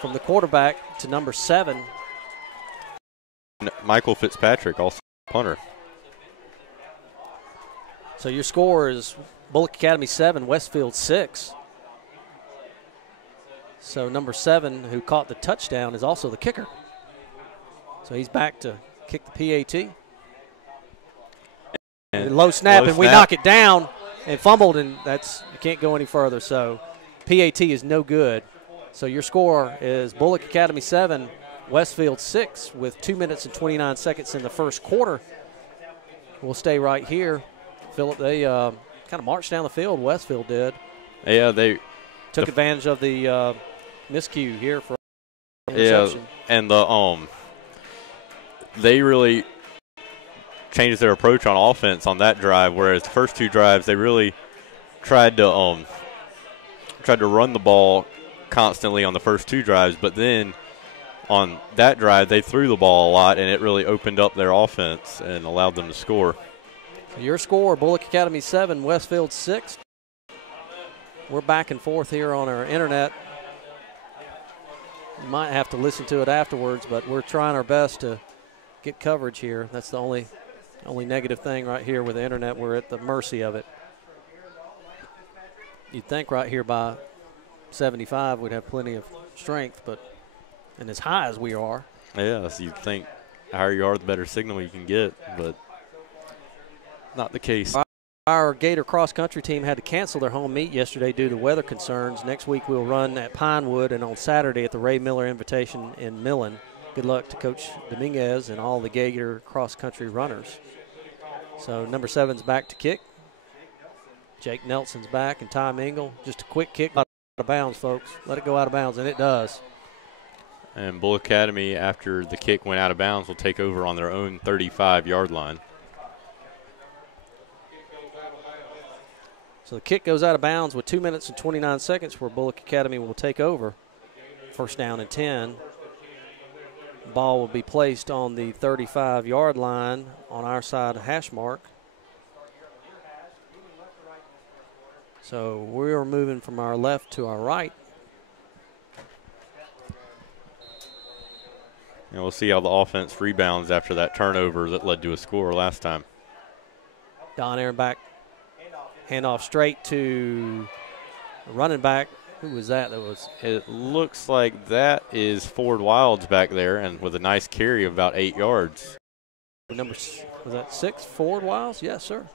from the quarterback to number 7. Michael Fitzpatrick, also punter. So your score is Bulloch Academy 7, Westfield 6. So number 7, who caught the touchdown, is also the kicker. So he's back to kick the PAT. And low snap, and we knock it down and fumbled, and you can't go any further. So PAT is no good. So your score is Bulloch Academy 7, Westfield 6, with 2 minutes and 29 seconds in the first quarter. We'll stay right here. Phillip, they kind of marched down the field. Westfield did. Yeah, they took advantage of the miscue here for interception. Yeah, and they really changed their approach on offense on that drive, whereas the first two drives they really tried to run the ball constantly on the first two drives, but then on that drive they threw the ball a lot, and it really opened up their offense and allowed them to score. Your score, Bulloch Academy 7, Westfield 6. We're back and forth here on our internet. You might have to listen to it afterwards, but we're trying our best to get coverage here. That's the only negative thing right here with the internet. We're at the mercy of it. You'd think right here by 75 we'd have plenty of strength, and as high as we are. Yes, you'd think the higher you are, the better signal you can get, but not the case. Our Gator cross-country team had to cancel their home meet yesterday due to weather concerns. Next week we'll run at Pinewood and on Saturday at the Ray Miller Invitation in Millen. Good luck to Coach Dominguez and all the Gator cross-country runners. So number 7's back to kick. Jake Nelson's back and Ty Mingle. Just a quick kick out of bounds, folks. Let it go out of bounds, and it does. And Bulloch Academy, after the kick went out of bounds, will take over on their own 35-yard line. So the kick goes out of bounds with 2 minutes and 29 seconds where Bulloch Academy will take over. First down and 10. Ball will be placed on the 35-yard line on our side of hash mark. So we're moving from our left to our right. And we'll see how the offense rebounds after that turnover that led to a score last time. Don Aaron back. Handoff straight to running back. Who was that? It looks like that is Ford Wilds back there, and with a nice carry of about 8 yards. Was that 6, Ford Wilds? Yes, sir.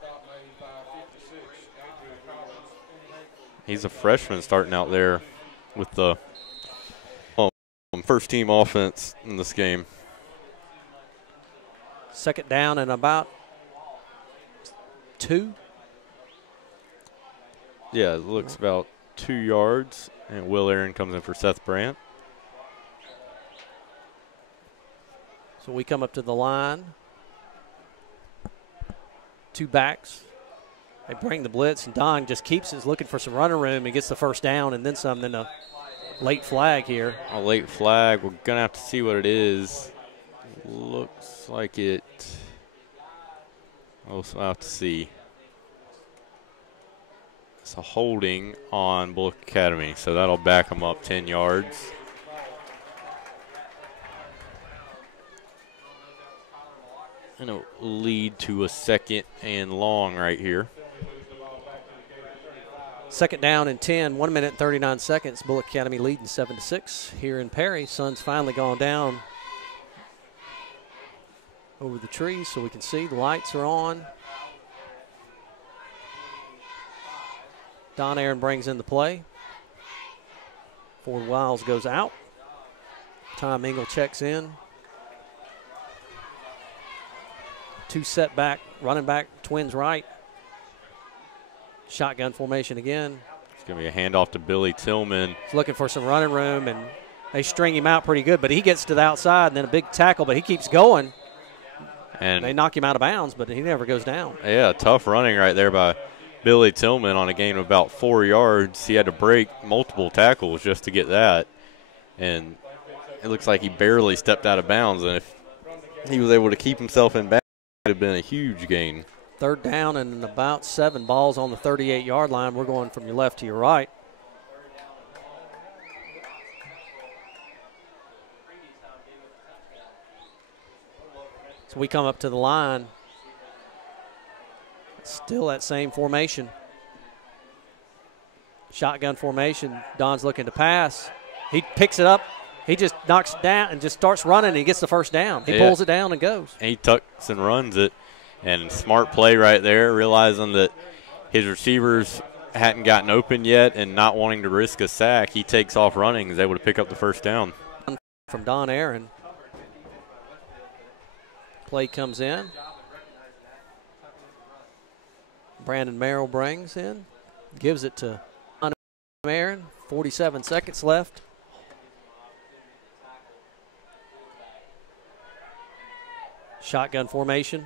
He's a freshman starting out there with the first-team offense in this game. Second down and about 2. Yeah, it looks about 2 yards, and Will Aaron comes in for Seth Brandt. So we come up to the line. 2 backs. They bring the blitz, and Don just keeps it, looking for some running room and gets the first down and then some. Then a late flag here. A late flag. We're going to have to see what it is. Looks like it. We'll have to see. It's a holding on Bulloch Academy, so that'll back them up 10 yards. And it'll lead to a second and long right here. Second down and 10, 1 minute and 39 seconds. Bulloch Academy leading 7-6 here in Perry. Sun's finally gone down over the trees so we can see the lights are on. Don Aaron brings in the play. Ford Wiles goes out. Tom Engel checks in. 2 set back, running back, twins right. Shotgun formation again. It's going to be a handoff to Billy Tillman. He's looking for some running room, and they string him out pretty good, but he gets to the outside, and then a big tackle, but he keeps going. And they knock him out of bounds, but he never goes down. Yeah, tough running right there by Billy Tillman on a gain of about 4 yards. He had to break multiple tackles just to get that. And it looks like he barely stepped out of bounds. And if he was able to keep himself in bounds, it would have been a huge gain. Third down and about 7 balls on the 38-yard line. We're going from your left to your right. So we come up to the line. Still that same formation. Shotgun formation. Don's looking to pass. He picks it up. He just knocks it down and just starts running, and he gets the first down. He pulls it down and goes. And he tucks and runs it. And smart play right there, realizing that his receivers hadn't gotten open yet and not wanting to risk a sack. He takes off running, is able to pick up the first down. From Don Aaron. Play comes in. Brandon Merrill brings in, gives it to Aaron. 47 seconds left. Shotgun formation.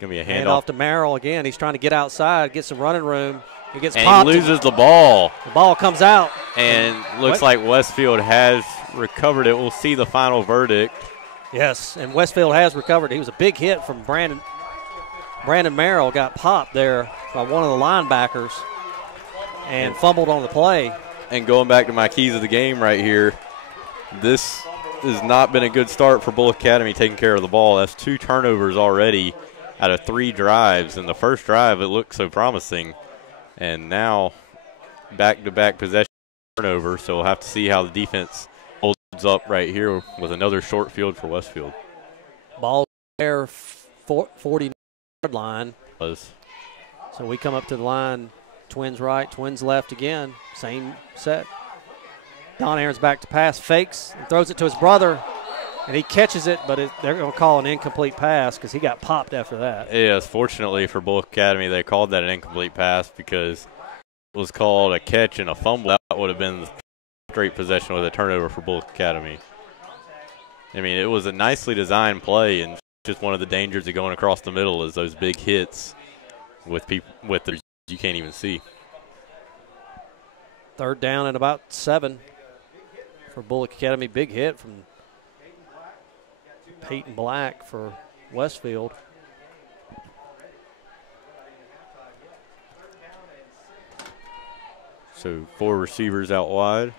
Gonna be a Hand handoff off to Merrill again. He's trying to get outside, get some running room. He gets and popped. he loses the ball. The ball comes out. And looks like Westfield has recovered it. We'll see the final verdict. Yes, and Westfield has recovered. He was a big hit from Brandon. Brandon Merrill got popped there by one of the linebackers and fumbled on the play. And going back to my keys of the game right here, this has not been a good start for Bulloch Academy taking care of the ball. That's 2 turnovers already out of 3 drives. In the first drive, it looked so promising. And now back-to-back possession turnover, so we'll have to see how the defense holds up right here with another short field for Westfield. Ball there, 40-yard line. So we come up to the line, Twins right, Twins left again, same set. Don Aaron's back to pass, fakes, and throws it to his brother, and he catches it, but they're going to call an incomplete pass because he got popped after that. Yes, fortunately for Bulloch Academy, they called that an incomplete pass because it was called a catch and a fumble. That would have been the straight possession with a turnover for Bulloch Academy. I mean, it was a nicely designed play, and just one of the dangers of going across the middle is those big hits with people you can't even see. 3rd down and about 7 for Bulloch Academy. Big hit from Peyton Black for Westfield. So 4 receivers out wide.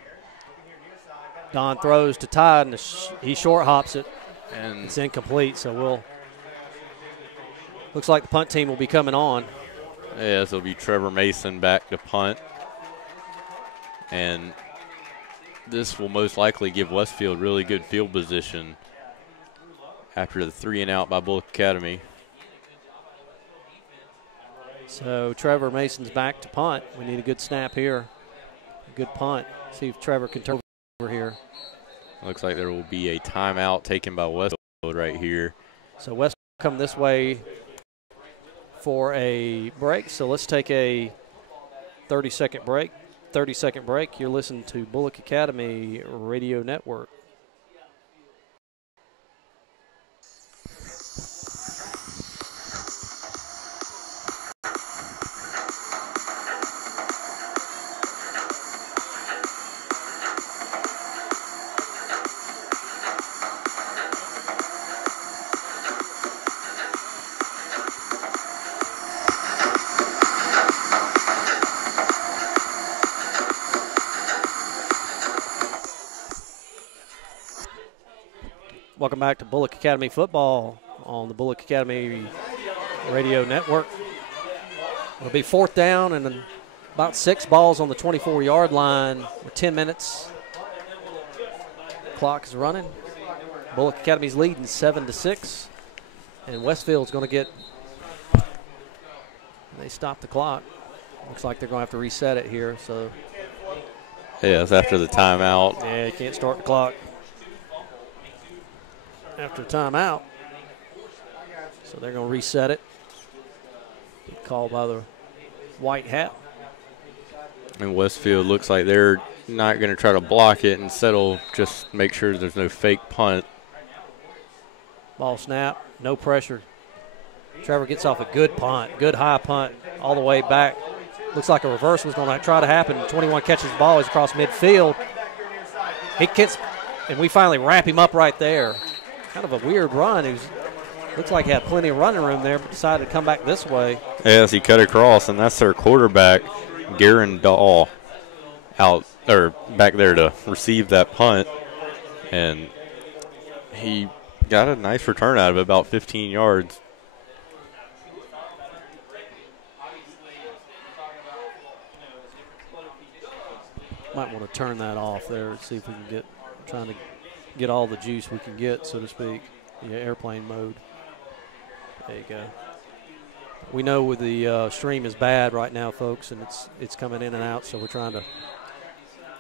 Don throws to Todd, and he short hops it, And it's incomplete. So looks like the punt team will be coming on. yeah, so it'll be Trevor Mason back to punt. And this will most likely give Westfield really good field position after the 3-and-out by Bulloch Academy. So Trevor Mason's back to punt. We need a good snap here. A good punt. See if Trevor can turn over here. Looks like there will be a timeout taken by Westfield right here. So Westfield come this way for a break. So let's take a 30-second break. 30-second break. You're listening to Bulloch Academy Radio Network. Welcome back to Bulloch Academy football on the Bulloch Academy Radio Network. It'll be 4th down and about 6 balls on the 24-yard line with 10 minutes. Clock is running. Bulloch Academy's leading 7-6, and Westfield's going to get. They stopped the clock. Looks like they're going to have to reset it here. So. Yes, after the timeout. Yeah, you can't start the clock after timeout. So they're going to reset it. Good call by the white hat. And Westfield looks like they're not going to try to block it and settle, just make sure there's no fake punt. Ball snap, no pressure. Trevor gets off a good punt, good high punt all the way back. Looks like a reverse was going to try to happen. 21 catches the ball. He's across midfield. He gets, and we finally wrap him up right there. Kind of a weird run. Looks like he had plenty of running room there, but decided to come back this way. Yes, he cut across, and that's their quarterback, Garen Dahl, out or back there to receive that punt. And he got a nice return out of it, about 15 yards. Might want to turn that off there and see if we can trying to get all the juice we can get, so to speak. Yeah, airplane mode. There you go. We know with the stream is bad right now, folks, and it's coming in and out, so we're trying to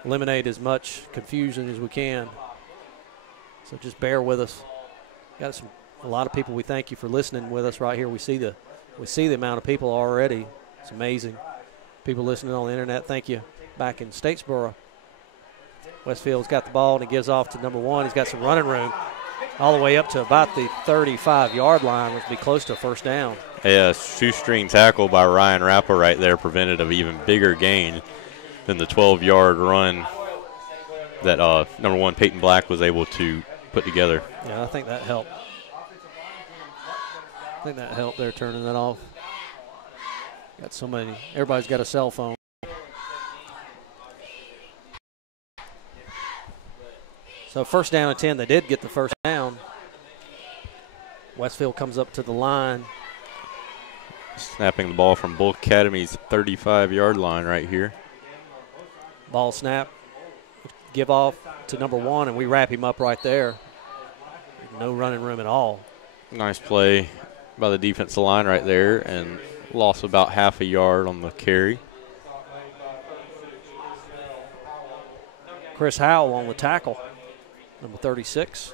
eliminate as much confusion as we can. So just bear with us. Got some a lot of people, we thank you for listening with us right here. We see the amount of people already. It's amazing. People listening on the internet, thank you. Back in Statesboro, Westfield's got the ball and he gives off to number 1. He's got some running room all the way up to about the 35-yard line, which would be close to a first down. Yeah, shoestring tackle by Ryan Rappa right there prevented an even bigger gain than the 12-yard run that number 1 Peyton Black was able to put together. Yeah, I think that helped. I think that helped there, turning that off. Got so many. Everybody's got a cell phone. So first down and 10. They did get the first down. Westfield comes up to the line. Snapping the ball from Bulloch Academy's 35-yard line right here. Ball snap. Give off to number 1, and we wrap him up right there. No running room at all. Nice play by the defensive line right there, and lost about half a yard on the carry. Chris Howell on the tackle, number 36.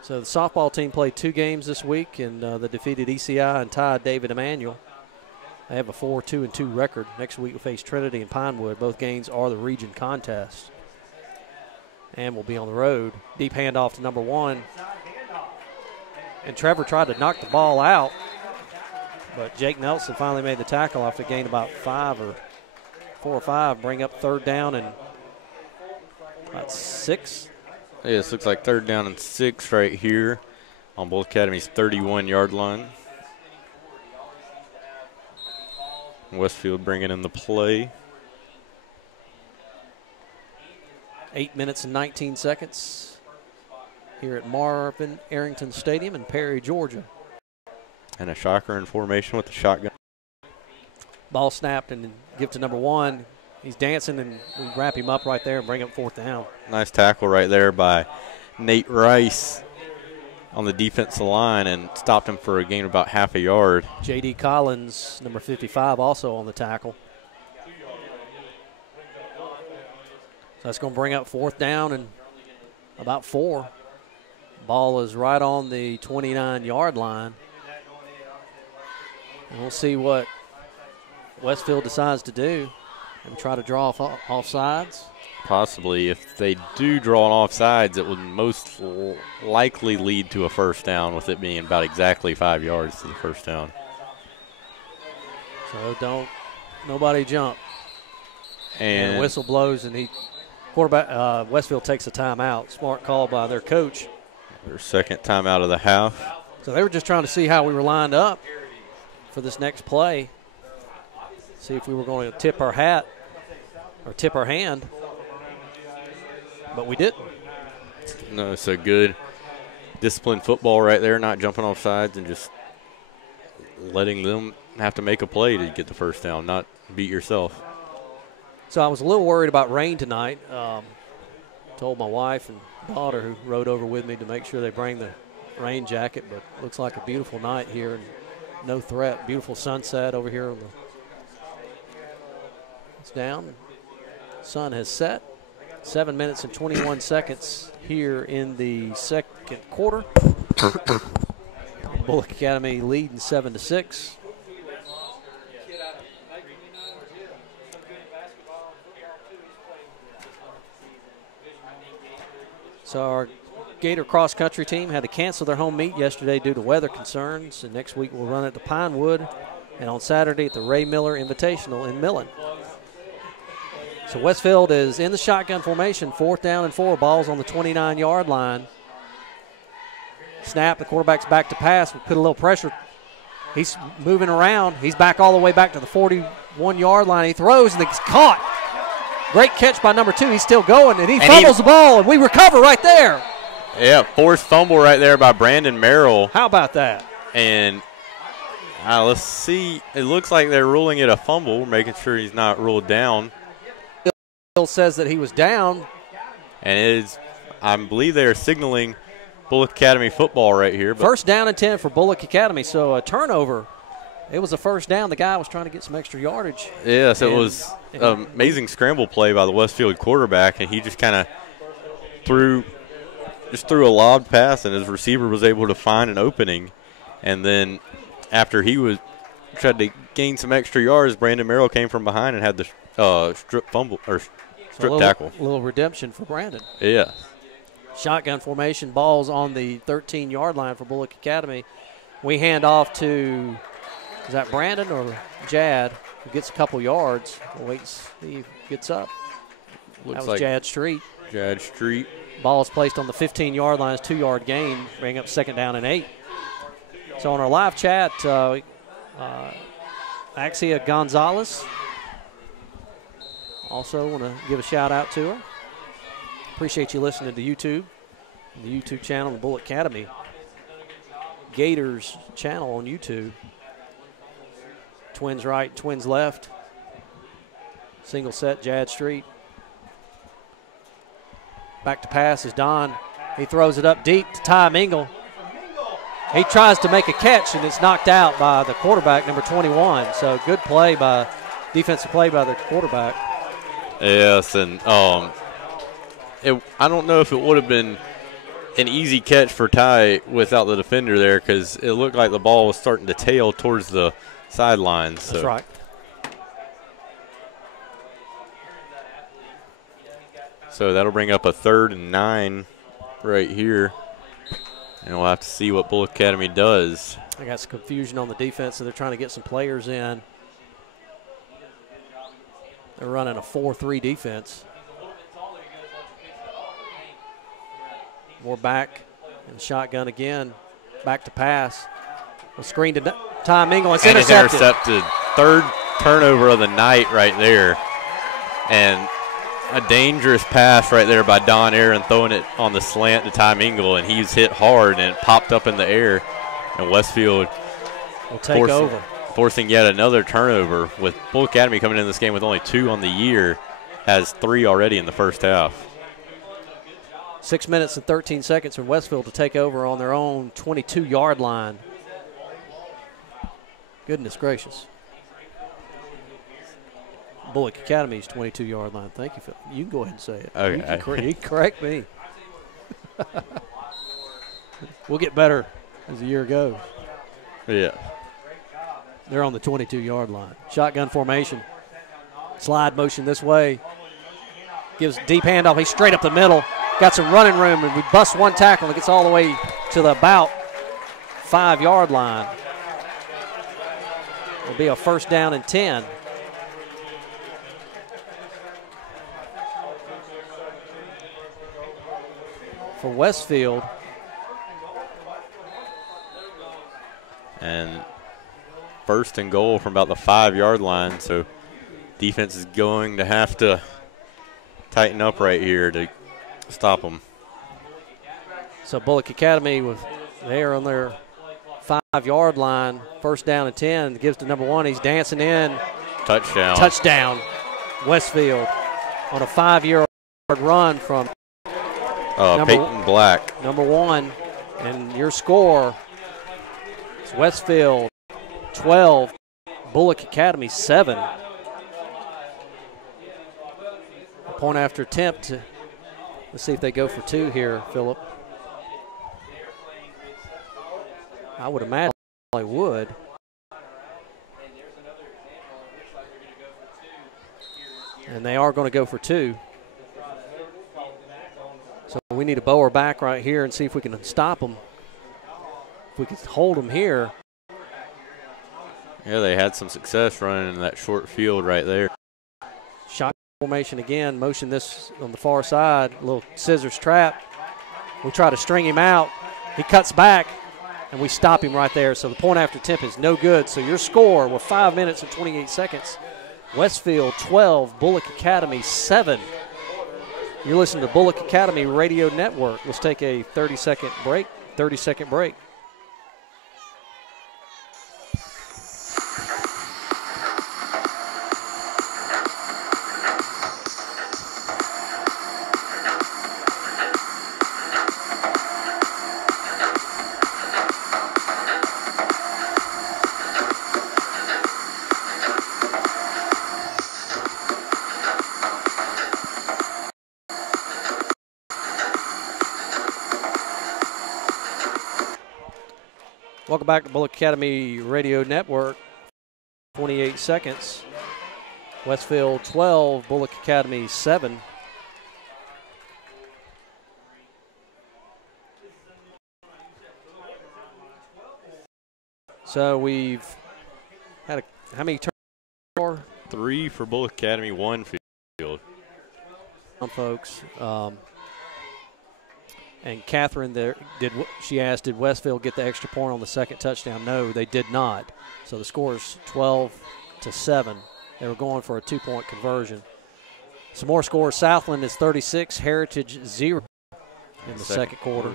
So the softball team played 2 games this week, and they defeated ECI and tied David Emanuel. They have a 4-2-2 record. Next week we'll face Trinity and Pinewood. Both games are the region contest. And we'll be on the road. Deep handoff to number 1. And Trevor tried to knock the ball out, but Jake Nelson finally made the tackle after gain about 4 or 5, bring up third down and about 6. Yeah, this looks like third down and 6 right here on Bulloch Academy's 31-yard line. Westfield bringing in the play. 8 minutes and 19 seconds here at Marvin Arrington Stadium in Perry, Georgia. And a shocker in formation with the shotgun. Ball snapped and give to number 1. He's dancing, and we wrap him up right there and bring up fourth down. Nice tackle right there by Nate Rice on the defensive line and stopped him for a gain of about half a yard. J.D. Collins, number 55, also on the tackle. So that's going to bring up fourth down and about 4. Ball is right on the 29-yard line. And we'll see what Westfield decides to do and try to draw offsides. Possibly. If they do draw an offsides, it would most likely lead to a first down, with it being about exactly 5 yards to the first down. So nobody jump. And the whistle blows, and quarterback Westfield takes a timeout. Smart call by their coach. Their second timeout of the half. So they were just trying to see how we were lined up for this next play. See if we were going to tip our hat or tip our hand. But we didn't. No, it's a good disciplined football right there, not jumping off sides and just letting them have to make a play to get the first down, not beat yourself. So I was a little worried about rain tonight. Told my wife and daughter, who rode over with me, to make sure they bring the rain jacket, but looks like a beautiful night here and no threat. Beautiful sunset over here. It's down. Sun has set. 7 minutes and 21 seconds here in the second quarter. Bulloch Academy leading 7-6. So our Gator cross country team had to cancel their home meet yesterday due to weather concerns, and next week we'll run at the Pinewood and on Saturday at the Ray Miller Invitational in Millen. So Westfield is in the shotgun formation, 4th down and 4, balls on the 29-yard line. Snap, the quarterback's back to pass. We put a little pressure. He's moving around. He's back all the way back to the 41-yard line. He throws and it's caught. Great catch by number 2. He's still going, and he fumbles the ball, and we recover right there. Yeah, forced fumble right there by Brandon Merrill. How about that? And let's see. It looks like they're ruling it a fumble, making sure he's not ruled down. Says that he was down. And it is, I believe they are signaling Bulloch Academy football right here. First down and 10 for Bulloch Academy, so a turnover It was a first down. The guy was trying to get some extra yardage. Yes, it was an amazing scramble play by the Westfield quarterback, and he just kind of threw a lob pass, and his receiver was able to find an opening. And then after he tried to gain some extra yards, Brandon Merrill came from behind and had the strip tackle. A little redemption for Brandon. Yeah. Shotgun formation, balls on the 13-yard line for Bulloch Academy. We hand off to, is that Brandon or Jad, who gets a couple yards. We'll wait and see if he gets up. Looks that was like Jad Street. Jad Street. Ball is placed on the 15-yard line. It's a 2-yard gain, bringing up 2nd down and 8. So on our live chat, Axia Gonzalez. Also want to give a shout-out to her. Appreciate you listening to YouTube, the YouTube channel, the Bulloch Academy Gators channel on YouTube. Twins right, twins left. Single set, Jad Street. Back to pass is Don. He throws it up deep to Ty Mingle. He tries to make a catch, and it's knocked out by the quarterback, number 21. So good play defensive play by the quarterback. Yes, and I don't know if it would have been an easy catch for Ty without the defender there, because it looked like the ball was starting to tail towards the sidelines. So. That's right. So that'll bring up a 3rd and 9 right here. And we'll have to see what Bulloch Academy does. I got some confusion on the defense, so they're trying to get some players in. They're running a 4-3 defense. More back and shotgun again. Back to pass. A screen to Ty Mingle. It's intercepted. Intercepted. 3rd turnover of the night right there. And a dangerous pass right there by Don Aaron, throwing it on the slant to Ty Mingle, and he's hit hard and it popped up in the air. And Westfield will take over, forcing yet another turnover. With Bulloch Academy coming in this game with only 2 on the year, has 3 already in the first half. 6 minutes and 13 seconds for Westfield to take over on their own 22-yard line. Goodness gracious. Bulloch Academy's 22-yard line. Thank you, Phil. You can go ahead and say it. Okay. You can correct me. We'll get better as the year goes. Yeah. They're on the 22-yard line. Shotgun formation. Slide motion this way. Gives deep handoff. He's straight up the middle. Got some running room, and we bust one tackle, and it gets all the way to the about 5-yard line. It'll be a 1st down and 10. For Westfield. And 1st and goal from about the 5-yard line, so defense is going to have to tighten up right here to stop them. So Bulloch Academy, they are on their 5-yard line, 1st down and 10. Gives to number 1. He's dancing in. Touchdown. Touchdown. Westfield on a 5-yard run from Peyton Black. Number 1. And your score is Westfield 12, Bulloch Academy 7. A point after attempt. Let's see if they go for 2 here, Phillip. I would imagine they would. And they are going to go for 2. So we need to bow her back right here and see if we can stop them. If we can hold them here. Yeah, they had some success running in that short field right there. Shot formation again. Motion this on the far side. A little scissors trap. We try to string him out. He cuts back, and we stop him right there. So the point after attempt is no good. So your score with 5 minutes and 28 seconds. Westfield 12, Bulloch Academy 7. You're listening to Bulloch Academy Radio Network. Let's take a 30-second break. 30-second break. Welcome back to Bulloch Academy Radio Network. 28 seconds. Westfield 12, Bulloch Academy 7. So we've had how many turnovers? 3 for Bulloch Academy, 1 for Field. Folks. And Catherine there she asked, did Westfield get the extra point on the second touchdown? No, they did not. So the score is 12-7. They were going for a 2-point conversion. Some more scores. Southland is 36, Heritage 0 in the second quarter.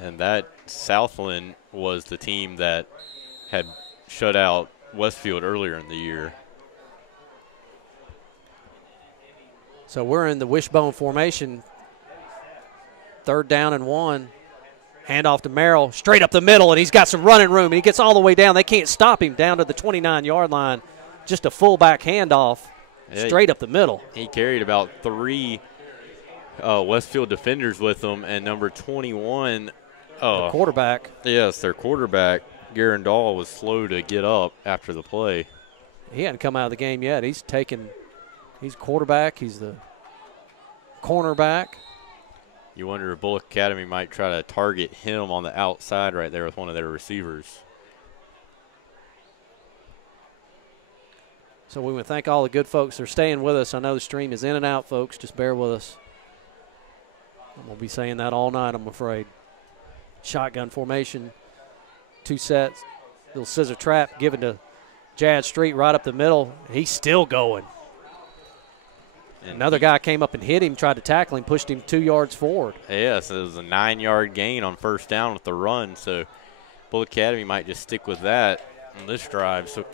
And that Southland was the team that had shut out Westfield earlier in the year. So we're in the wishbone formation. 3rd down and 1. Handoff to Merrill, straight up the middle, and he's got some running room, and he gets all the way down. They can't stop him down to the 29-yard line. Just a fullback handoff, straight up the middle. He carried about 3 Westfield defenders with him, and number 21. The quarterback. Yes, their quarterback, Garen Dahl, was slow to get up after the play. He hadn't come out of the game yet. He's quarterback. He's the cornerback. You wonder if Bulloch Academy might try to target him on the outside right there with one of their receivers. So we want to thank all the good folks that are staying with us. I know the stream is in and out, folks. Just bear with us. I'm going to be saying that all night, I'm afraid. Shotgun formation, 2 sets, little scissor trap given to Jad Street right up the middle. He's still going. And another guy came up and hit him, tried to tackle him, pushed him 2 yards forward. Yes, it was a 9-yard gain on first down with the run. So Bulloch Academy might just stick with that on this drive. So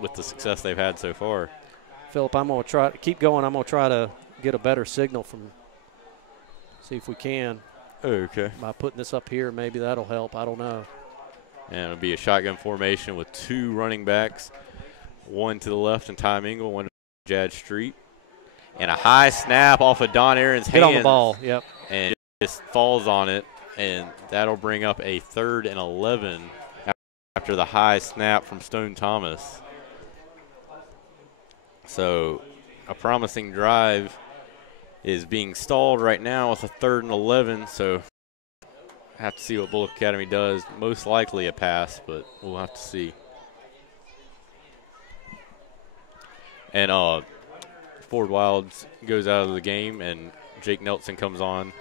with the success they've had so far. Phillip, I'm going to try to keep going. I'm going to try to get a better signal from, see if we can. Okay. By putting this up here, maybe that'll help. I don't know. And it'll be a shotgun formation with 2 running backs, 1 to the left and Ty Mingle, 1 to Jad Street. And a high snap off of Don Aaron's hands. Get on the ball, yep. And just falls on it, and that'll bring up a 3rd and 11 after the high snap from Stone Thomas. So a promising drive is being stalled right now with a 3rd and 11, so have to see what Bulloch Academy does. Most likely a pass, but we'll have to see. And Ford Wilds goes out of the game, and Jake Nelson comes on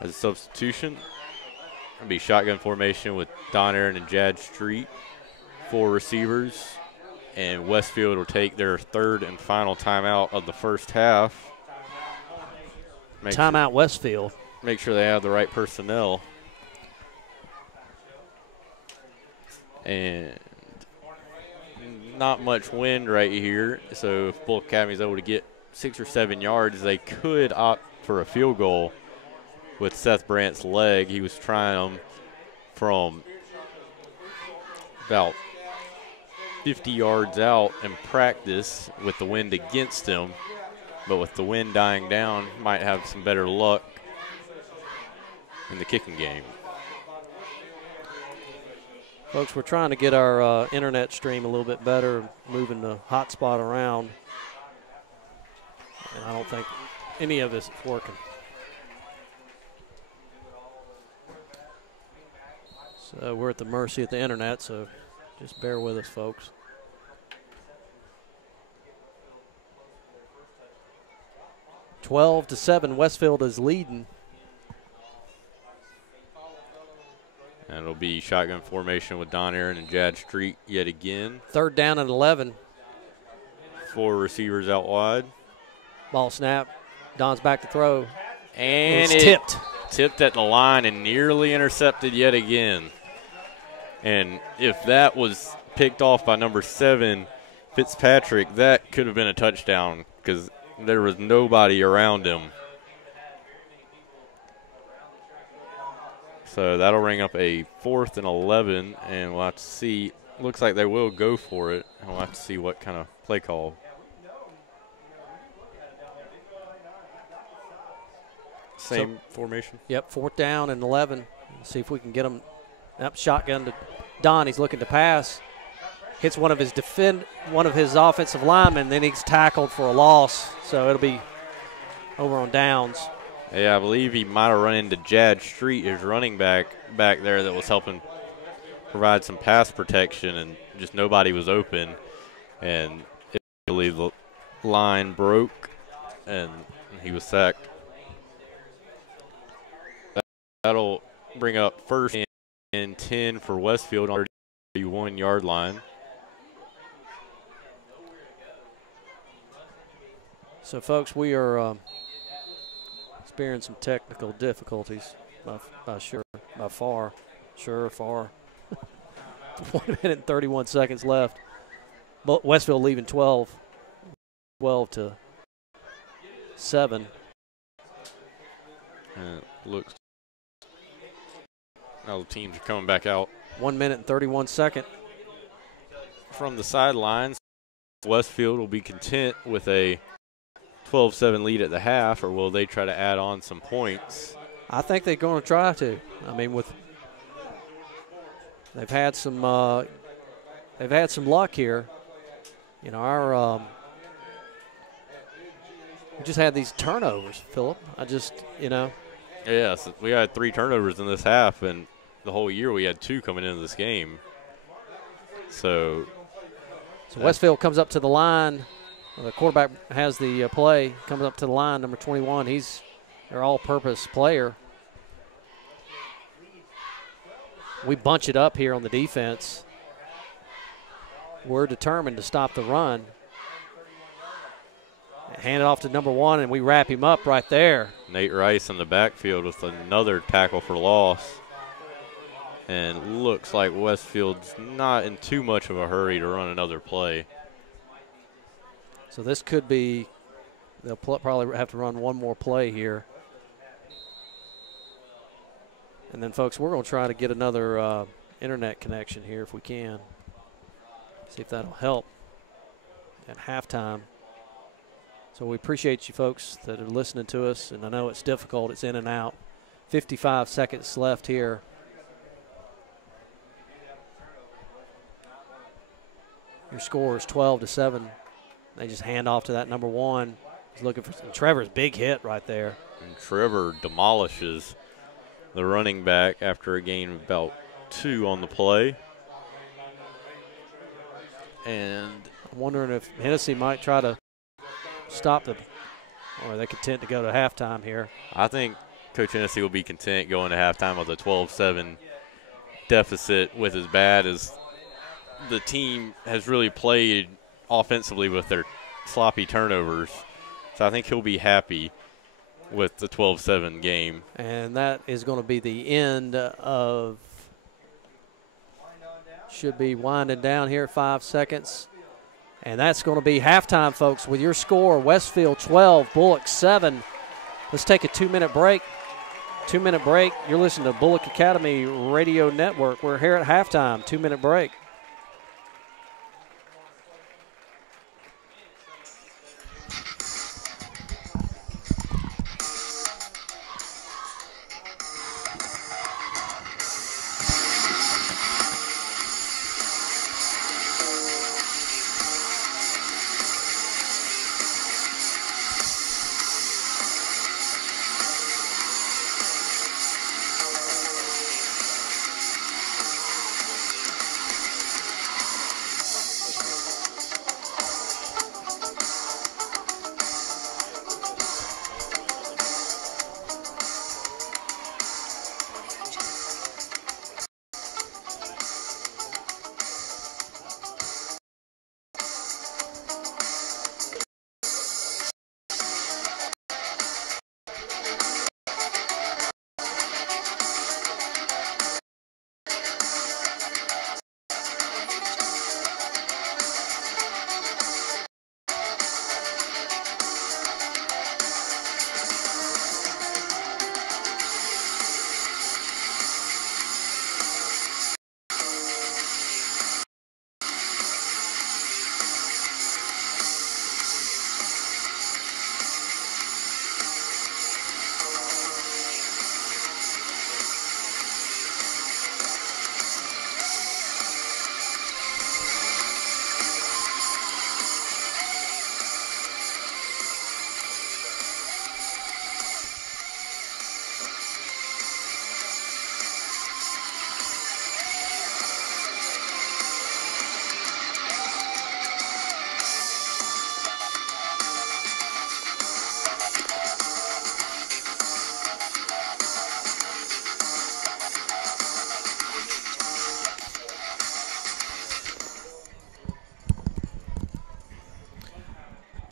as a substitution. It'll be shotgun formation with Don Aaron and Jad Street, 4 receivers, and Westfield will take their 3rd and final timeout of the first half. Timeout Westfield. Make sure they have the right personnel. And not much wind right here, so if Bulloch Academy is able to get 6 or 7 yards, they could opt for a field goal with Seth Brandt's leg. He was trying them from about 50 yards out in practice with the wind against him. But with the wind dying down, might have some better luck in the kicking game. Folks, we're trying to get our internet stream a little bit better, moving the hotspot around. And I don't think any of this is working. So we're at the mercy of the internet, so just bear with us, folks. Twelve to 7, Westfield is leading. And it'll be shotgun formation with Don Aaron and Jad Street yet again. 3rd down and 11. 4 receivers out wide. Ball snap. Don's back to throw. And it's tipped. Tipped at the line and nearly intercepted yet again. And if that was picked off by number 7, Fitzpatrick, that could have been a touchdown because there was nobody around him. So that'll bring up a 4th and 11, and we'll have to see. Looks like they will go for it, and we'll have to see what kind of play call. Same formation? Yep, 4th down and 11. See if we can get them Yep, shotgun to Don. He's looking to pass. Hits one of his offensive linemen, then he's tackled for a loss. So it'll be over on downs. Yeah, I believe he might have run into Jad Street, his running back there that was helping provide some pass protection, and just nobody was open. And I believe the line broke, and he was sacked. That'll bring up first and 10 for Westfield on the 31-yard line. So, folks, we are experiencing some technical difficulties by far. 1 minute and 31 seconds left. But Westfield leaving 12 to 7. And it looks now the teams are coming back out. 1 minute and 31 seconds. From the sidelines, Westfield will be content with a 12-7 lead at the half, or will they try to add on some points? I think they're going to try to. I mean, they've had some luck here. You know, we just had these turnovers, Phillip. Yes, we had 3 turnovers in this half, and the whole year we had 2 coming into this game. So Westfield comes up to the line. The quarterback has the play, comes up to the line, number 21. He's their all-purpose player. We bunch it up here on the defense. We're determined to stop the run. Hand it off to number 1, and we wrap him up right there. Nate Rice in the backfield with another tackle for loss. And looks like Westfield's not in too much of a hurry to run another play. So this could be, they'll probably have to run one more play here. And then, folks, we're going to try to get another internet connection here if we can. See if that'll help at halftime. So we appreciate you folks that are listening to us, and I know it's difficult. It's in and out. 55 seconds left here. Your score is 12-7. They just hand off to that number 1. He's looking for Trevor's big hit right there. And Trevor demolishes the running back after a gain of about 2 on the play. And I'm wondering if Hennessy might try to stop them, or are they content to go to halftime here? I think Coach Hennessy will be content going to halftime with a 12-7 deficit, with as bad as the team has really played offensively with their sloppy turnovers. So I think he'll be happy with the 12-7 game. And that is going to be the end of, should be winding down here, 5 seconds. And that's going to be halftime, folks, with your score, Westfield 12, Bulloch 7. Let's take a 2-minute break. 2-minute break. You're listening to Bulloch Academy Radio Network. We're here at halftime. 2-minute break.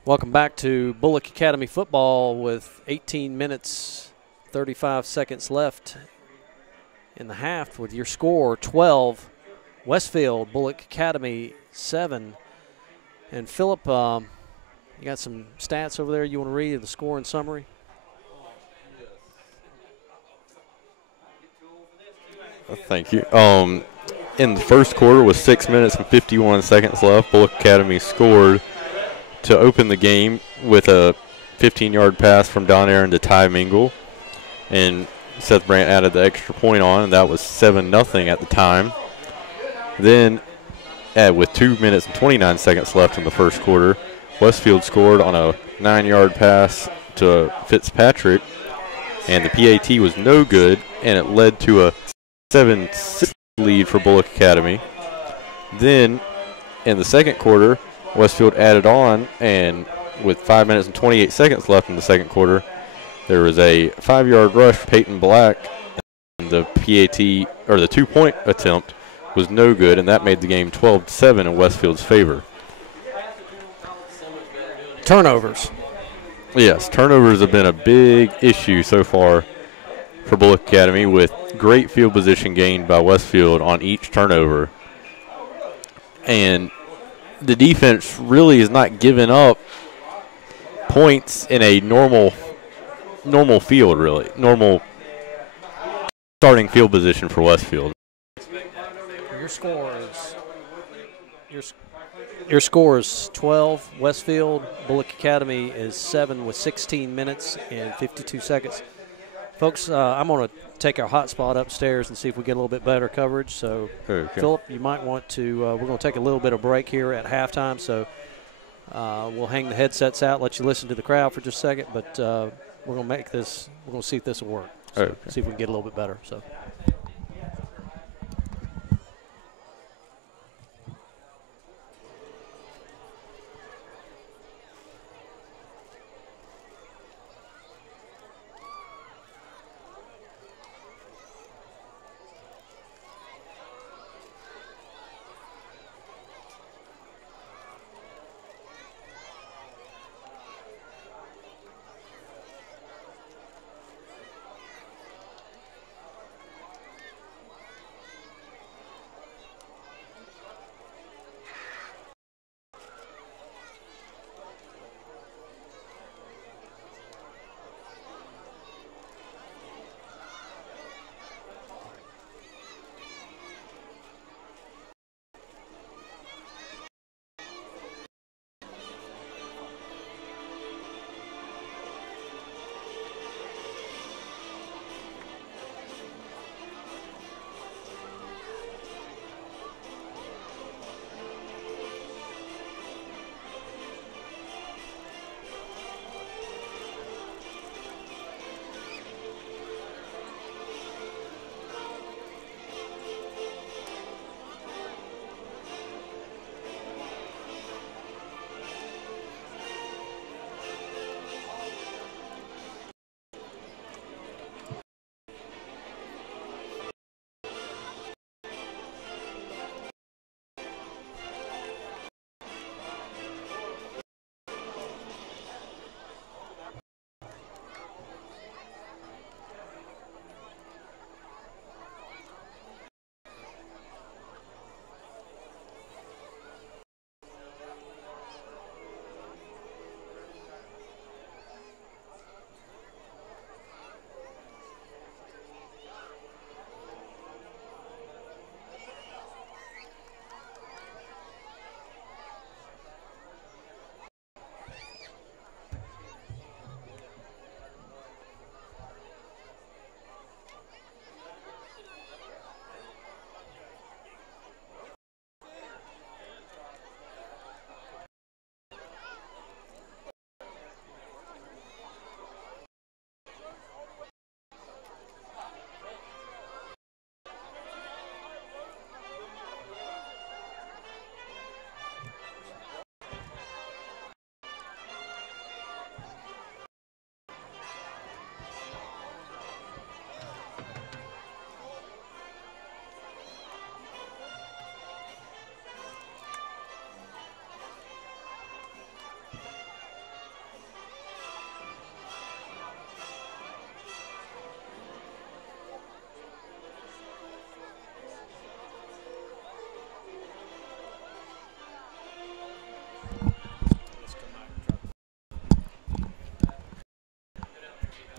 Welcome back to Bulloch Academy football with 18 minutes, 35 seconds left in the half with your score 12, Westfield, Bulloch Academy 7. And Phillip, you got some stats over there you want to read, the score and summary? Thank you. In the first quarter with 6 minutes and 51 seconds left, Bulloch Academy scored to open the game with a 15-yard pass from Don Aaron to Ty Mingle. And Seth Brandt added the extra point on, and that was 7-0 at the time. Then, with 2 minutes and 29 seconds left in the first quarter, Westfield scored on a 9-yard pass to Fitzpatrick, and the PAT was no good, and it led to a 7-6 lead for Bulloch Academy. Then, in the second quarter, Westfield added on, and with 5 minutes and 28 seconds left in the second quarter, there was a 5-yard rush for Peyton Black, and the PAT, or the 2-point attempt, was no good, and that made the game 12-7 in Westfield's favor. Turnovers. Yes, turnovers have been a big issue so far for Bulloch Academy, with great field position gained by Westfield on each turnover. And the defense really is not giving up points in a normal field, really. Normal starting field position for Westfield. Your score is 12, Westfield. Bulloch Academy is 7 with 16 minutes and 52 seconds. Folks, I'm going to take our hotspot upstairs and see if we get a little bit better coverage. So, okay. Phillip, you might want to we're going to take a little bit of break here at halftime. So we'll hang the headsets out, let you listen to the crowd for just a second. But we're going to make this, we're going to see if this will work. So okay. See if we can get a little bit better. So.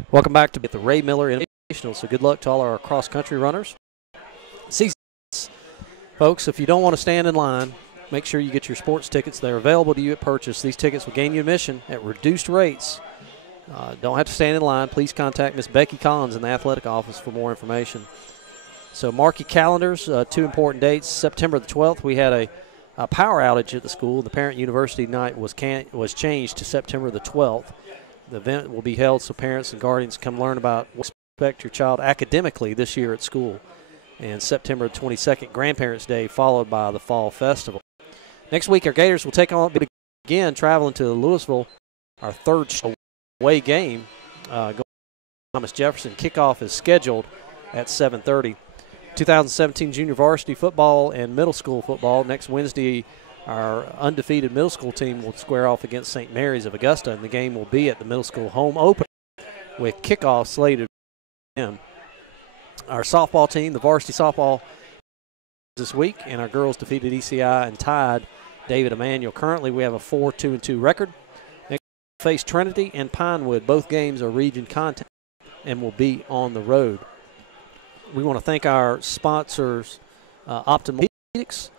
Welcome back to the Ray Miller Invitational. So good luck to all our cross-country runners. Folks, if you don't want to stand in line, make sure you get your sports tickets. They're available to you at purchase. These tickets will gain you admission at reduced rates. Don't have to stand in line. Please contact Miss Becky Collins in the athletic office for more information. So mark your calendars, 2 important dates. September the 12th, we had a power outage at the school. The parent university night was changed to September the 12th. The event will be held so parents and guardians come learn about what to expect your child academically this year at school. And September 22nd, Grandparents' Day, followed by the Fall Festival. Next week, our Gators will take on again, traveling to Louisville, our third away game. Thomas Jefferson kickoff is scheduled at 7:30. 2017 junior varsity football and middle school football. Next Wednesday, our undefeated middle school team will square off against St. Mary's of Augusta, and the game will be at the middle school home opener with kickoff slated for them. Our softball team, the varsity softball, this week, and our girls defeated ECI and tied David Emanuel. Currently, we have a 4-2-2 record. Next, face Trinity and Pinewood. Both games are region content and will be on the road. We want to thank our sponsors, Optum Orthopedics,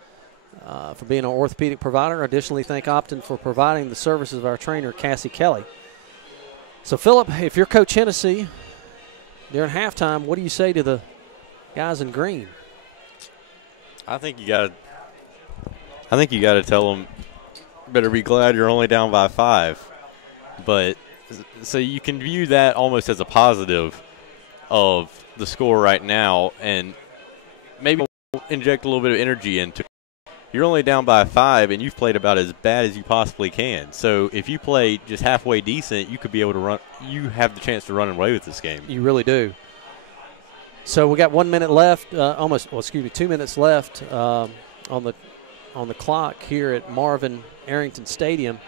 for being our orthopedic provider. Additionally, thank Optum for providing the services of our trainer, Cassie Kelly. So, Phillip, if you're Coach Hennessy, during halftime, what do you say to the guys in green? I think you got to tell them, better be glad you're only down by 5. But so you can view that almost as a positive of the score right now, and maybe inject a little bit of energy into it. You're only down by 5, and you've played about as bad as you possibly can. So if you play just halfway decent, you could be able to run. You have the chance to run away with this game. You really do. So we got 1 minute left, 2 minutes left on the clock here at Marvin Arrington Stadium.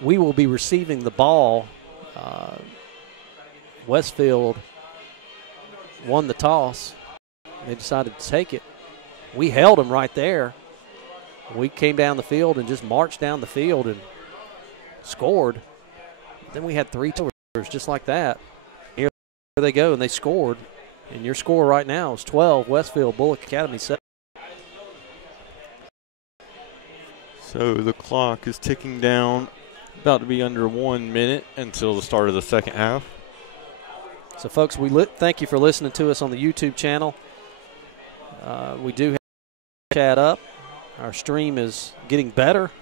We will be receiving the ball. Westfield won the toss. They decided to take it. We held them right there. We came down the field and just marched down the field and scored. Then we had 3 turnovers just like that. Here they go, and they scored. And your score right now is 12, Westfield, Bulloch Academy 7. So the clock is ticking down, about to be under 1 minute until the start of the second half. So, folks, thank you for listening to us on the YouTube channel. We do have chat up. Our stream is getting better.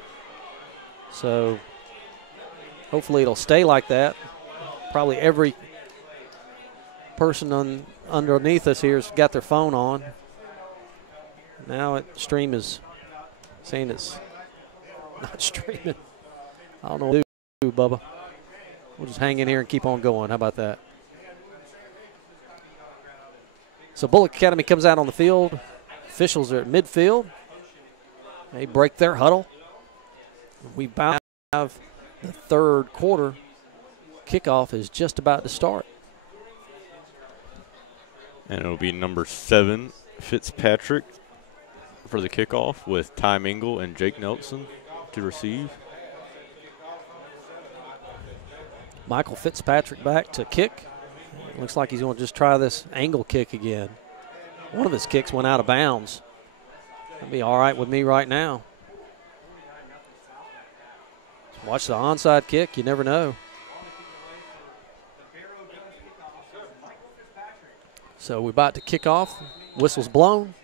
So, hopefully it'll stay like that. Probably every person underneath us here has got their phone on. Now stream is saying it's not streaming. I don't know what to do, Bubba. We'll just hang in here and keep on going. How about that? So Bulloch Academy comes out on the field. Officials are at midfield. They break their huddle. We about have the third quarter. Kickoff is just about to start. And it'll be number 7, Fitzpatrick, for the kickoff, with Ty Mingle and Jake Nelson to receive. Michael Fitzpatrick back to kick. Looks like he's going to just try this angle kick again. One of his kicks went out of bounds. That'd be all right with me right now. Watch the onside kick. You never know. So we're about to kick off. Whistle's blown.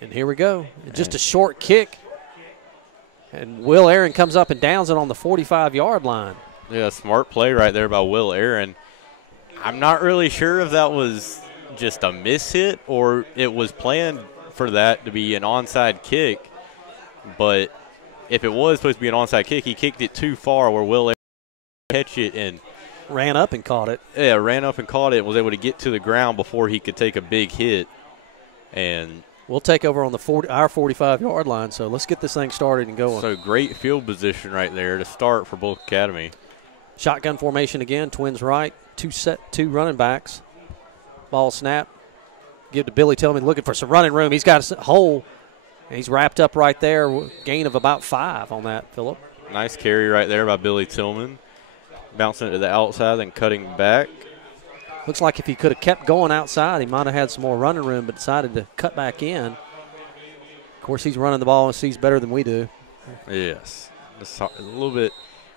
And here we go. Just a short kick. And Will Aaron comes up and downs it on the 45-yard line. Yeah, smart play right there by Will Aaron. I'm not really sure if that was just a miss hit or it was planned for that to be an onside kick. But if it was supposed to be an onside kick, he kicked it too far where Will Aaron catch it and ran up and caught it. Yeah, ran up and caught it and was able to get to the ground before he could take a big hit. And we'll take over on our 45-yard line, so let's get this thing started and going. So great field position right there to start for Bulloch Academy. Shotgun formation again, twins right, two running backs. Ball snap. Give to Billy Tillman looking for some running room. He's got a hole, and he's wrapped up right there. Gain of about 5 on that, Phillip. Nice carry right there by Billy Tillman. bouncing it to the outside, then cutting back. Looks like if he could have kept going outside, he might have had some more running room, but decided to cut back in. Of course, he's running the ball and sees better than we do. Yes. It's a little bit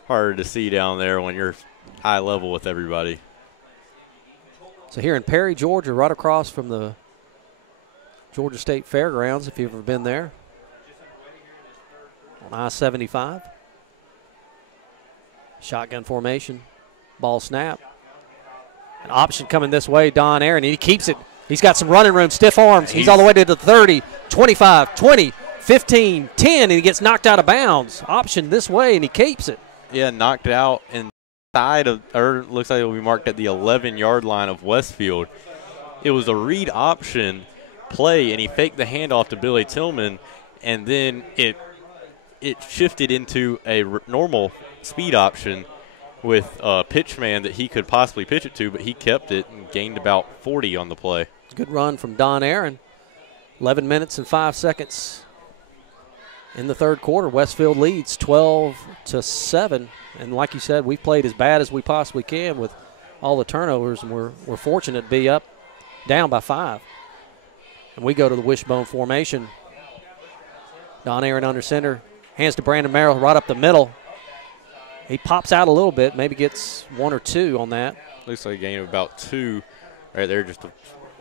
harder to see down there when you're eye level with everybody. So here in Perry, Georgia, right across from the Georgia State Fairgrounds, if you've ever been there, on I-75. Shotgun formation, ball snap. An option coming this way, Don Aaron, and he keeps it. He's got some running room, stiff arms. He's all the way to the 30, 25, 20, 15, 10, and he gets knocked out of bounds. Option this way, and he keeps it. Yeah, knocked out inside of, or looks like it will be marked at the 11-yard line of Westfield. It was a read option play, and he faked the handoff to Billy Tillman, and then it shifted into a normal speed option with a pitch man that he could possibly pitch it to, but he kept it and gained about 40 on the play. Good run from Don Aaron. 11 minutes and 5 seconds in the third quarter. Westfield leads 12-7. And like you said, we've played as bad as we possibly can with all the turnovers, and we're fortunate to be down by 5. And we go to the wishbone formation. Don Aaron under center. Hands to Brandon Merrill right up the middle. He pops out a little bit, maybe gets 1 or 2 on that. Looks like a gain of about 2 right there, just a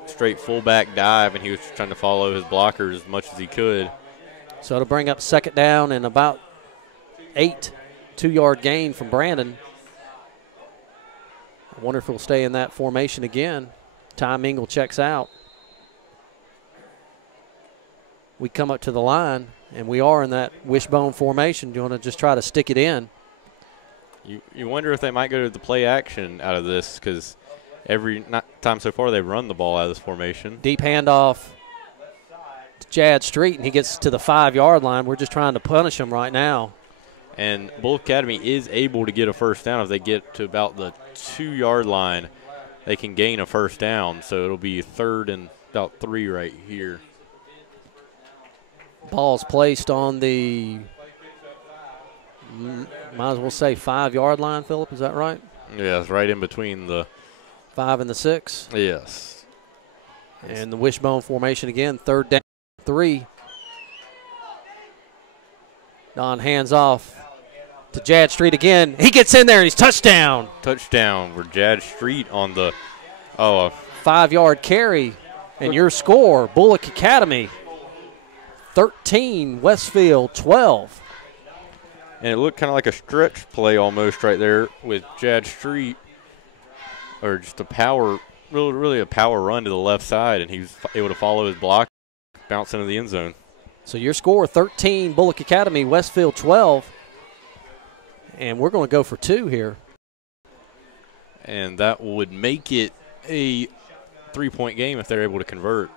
straight fullback dive, and he was trying to follow his blockers as much as he could. So it'll bring up second down and about 8, 2-yard gain from Brannen. I wonder if he'll stay in that formation again. Ty Mingle checks out. We come up to the line, and we are in that wishbone formation. Do you want to just try to stick it in? You wonder if they might go to the play action out of this, because every time so far they've run the ball out of this formation. Deep handoff to Jad Street, and he gets to the 5-yard line. We're just trying to punish him right now. And Bulloch Academy is able to get a first down. If they get to about the 2-yard line, they can gain a first down. So it'll be 3rd and about 3 right here. Ball's placed on the, might as well say, 5-yard line, Phillip. Is that right? Yeah, it's right in between the 5 and the 6. Yes. And the wishbone formation again, 3rd down, 3. Don hands off to Jad Street again. He gets in there and he's touchdown. Touchdown for Jad Street on the 5-yard carry. And your score, Bulloch Academy 13, Westfield 12. And it looked kind of like a stretch play almost right there with Jad Street, or just a power, really a power run to the left side, and he was able to follow his block, bounce into the end zone. So your score, 13, Bulloch Academy, Westfield 12. And we're going to go for 2 here. And that would make it a 3-point game if they're able to convert.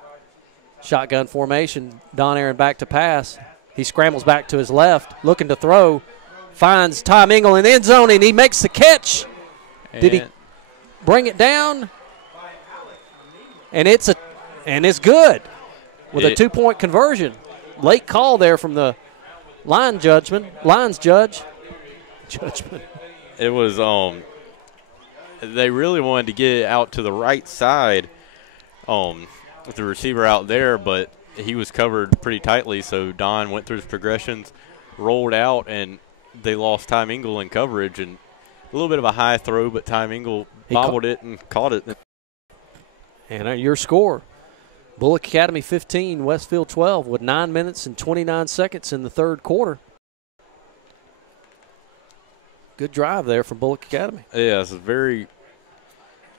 Shotgun formation, Don Aaron back to pass. He scrambles back to his left, looking to throw. Finds Tom Ingle in the end zone, and he makes the catch. Did he bring it down? And it's good with a 2-point conversion. Late call there from the lines judge. It was they really wanted to get it out to the right side with the receiver out there, but he was covered pretty tightly, so Don went through his progressions, rolled out, and they lost Ty Mingle in coverage. And a little bit of a high throw, but Ty Mingle bobbled it and caught it. And your score, Bulloch Academy 15, Westfield 12, with 9 minutes and 29 seconds in the third quarter. Good drive there from Bulloch Academy. Yeah, it's a very,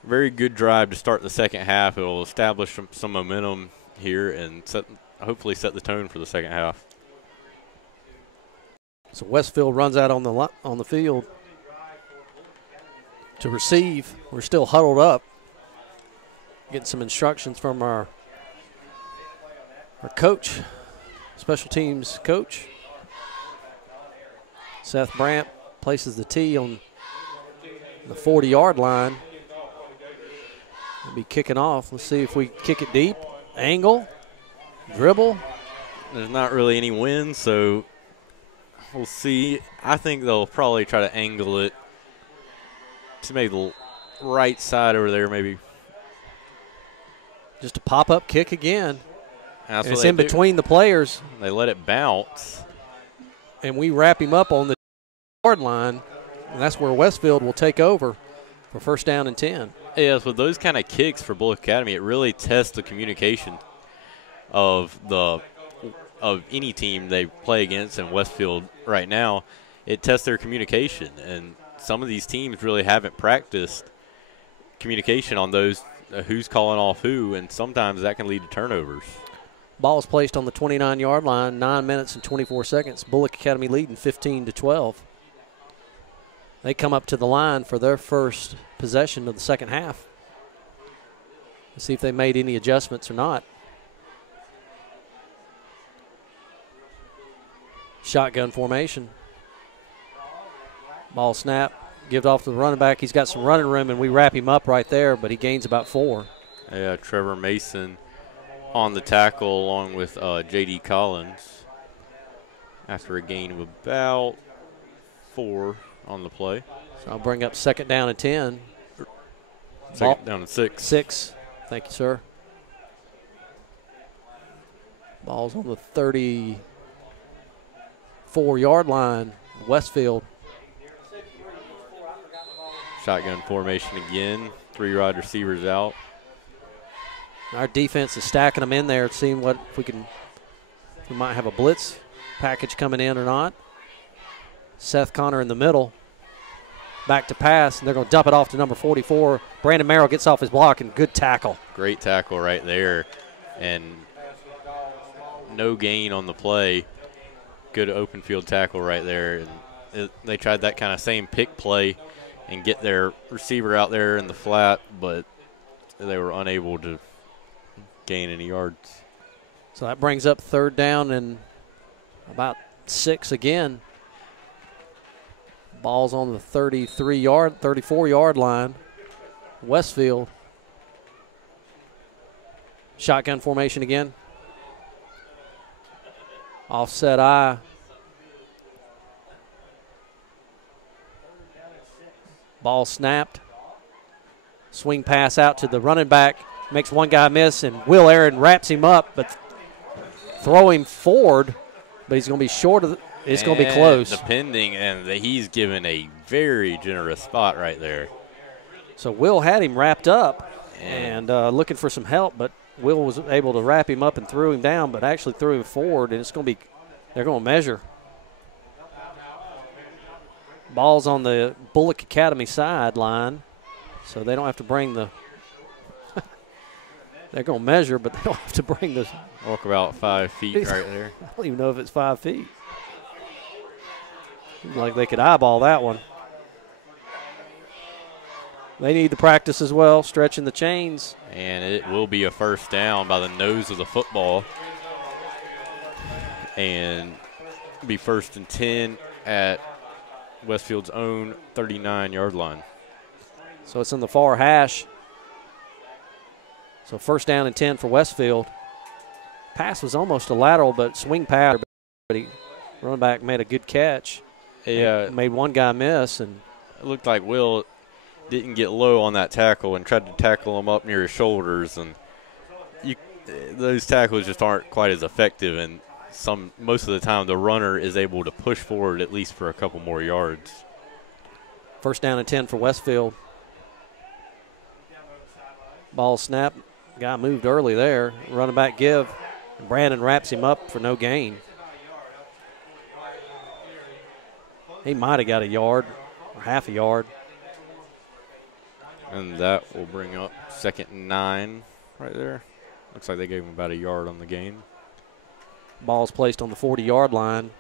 very good drive to start the second half. It will establish some momentum here and hopefully set the tone for the second half. So Westfield runs out on the field to receive. We're still huddled up, getting some instructions from our coach, special teams coach. Seth Brandt places the tee on the 40-yard line. We'll be kicking off. Let's see if we kick it deep. Angle, dribble. There's not really any wind, so we'll see. I think they'll probably try to angle it to maybe the right side over there, maybe. Just a pop-up kick again. And it's in between the players. They let it bounce. And we wrap him up on the yard line, and that's where Westfield will take over for first down and 10. Yes, with those kind of kicks for Bulloch Academy, it really tests the communication of any team they play against in Westfield right now. It tests their communication, and some of these teams really haven't practiced communication on those who's calling off who, and sometimes that can lead to turnovers. Ball is placed on the 29-yard line, 9 minutes and 24 seconds. Bulloch Academy leading 15-12. They come up to the line for their first possession of the second half. Let's see if they made any adjustments or not. Shotgun formation. Ball snap, give it off to the running back. He's got some running room, and we wrap him up right there, but he gains about 4. Yeah, Trevor Mason on the tackle along with J.D. Collins after a gain of about 4 on the play. So I'll bring up second down and 10. Second down and 6. 6. Thank you, sir. Ball's on the 34-yard line, Westfield. Shotgun formation again. 3 wide receivers out. Our defense is stacking them in there, seeing what if we might have a blitz package coming in or not. Seth Connor in the middle. Back to pass, and they're going to dump it off to number 44. Brandon Merrill gets off his block, and good tackle. Great tackle right there, and no gain on the play. Good open field tackle right there. And they tried that kind of same pick play and get their receiver out there in the flat, but they were unable to gain any yards. So that brings up third down and about 6 again. Ball's on the 34-yard line. Westfield. Shotgun formation again. Offset eye. Ball snapped. Swing pass out to the running back. Makes one guy miss, and Will Aaron wraps him up, but throw him forward, but he's going to be short of it's going to be close. Depending, and he's given a very generous spot right there. So Will had him wrapped up and looking for some help, but Will was able to wrap him up and threw him down, but actually threw him forward, and it's going to be they're going to measure. Ball's on the Bulloch Academy sideline, so they don't have to bring the they're going to measure, but they don't have to bring the walk about 5 feet right there. I don't even know if it's 5 feet. Seems like they could eyeball that one. They need the practice as well, stretching the chains. And it will be a first down by the nose of the football. And be first and 10 at Westfield's own 39-yard line. So it's in the far hash. So first down and 10 for Westfield. Pass was almost a lateral, but swing pass. But running back made a good catch. Yeah, made one guy miss, and it looked like Will didn't get low on that tackle and tried to tackle him up near his shoulders, and those tackles just aren't quite as effective. And most of the time, the runner is able to push forward at least for a couple more yards. First down and 10 for Westfield. Ball snap. Guy moved early there. Running back give. Brannen wraps him up for no gain. He might have got a yard or half a yard. And that will bring up second and 9 right there. Looks like they gave him about a yard on the gain. Ball's placed on the 40-yard line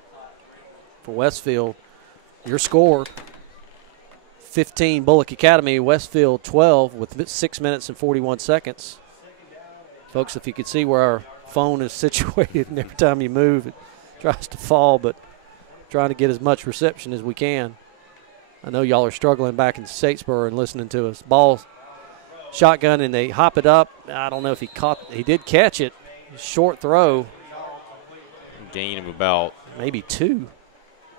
for Westfield. Your score, 15 Bulloch Academy, Westfield 12 with 6 minutes and 41 seconds. Folks, if you could see where our phone is situated, and every time you move it tries to fall, but trying to get as much reception as we can. I know y'all are struggling back in Statesboro and listening to us. Ball shotgun, and they hop it up. I don't know if he did catch it. Short throw. Gain of about maybe 2,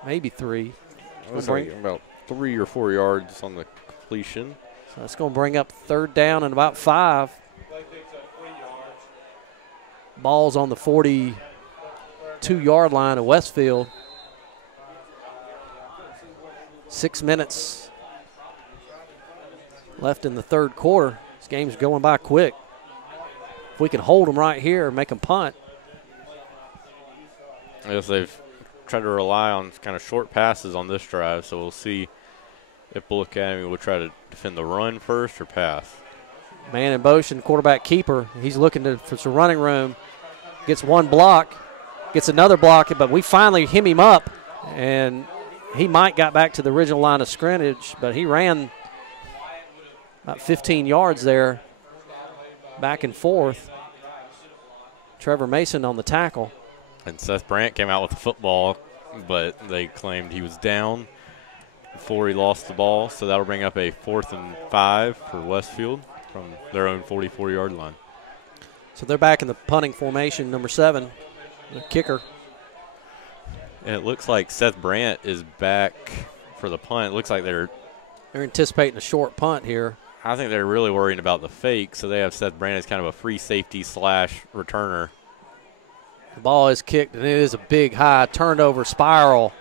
maybe 3. I was like about 3 or 4 yards on the completion. So that's going to bring up 3rd down and about 5. Ball's on the 42-yard line of Westfield. 6 minutes left in the 3rd quarter. This game's going by quick. If we can hold them right here and make them punt. I guess they've tried to rely on kind of short passes on this drive, so we'll see if Bulloch Academy will try to defend the run first or pass. Man in motion, quarterback keeper. He's looking for some running room. Gets one block, gets another block, but we finally hem him up, and he might got back to the original line of scrimmage, but he ran about 15 yards there, back and forth. Trevor Mason on the tackle. And Seth Brandt came out with the football, but they claimed he was down before he lost the ball, so that'll bring up a 4th and 5 for Westfield from their own 44-yard line. So they're back in the punting formation, number 7, the kicker. And it looks like Seth Brandt is back for the punt. It looks like they're anticipating a short punt here. I think they're really worrying about the fake, so they have Seth Brandt as kind of a free safety / returner. The ball is kicked, and it is a big, high turnover spiral.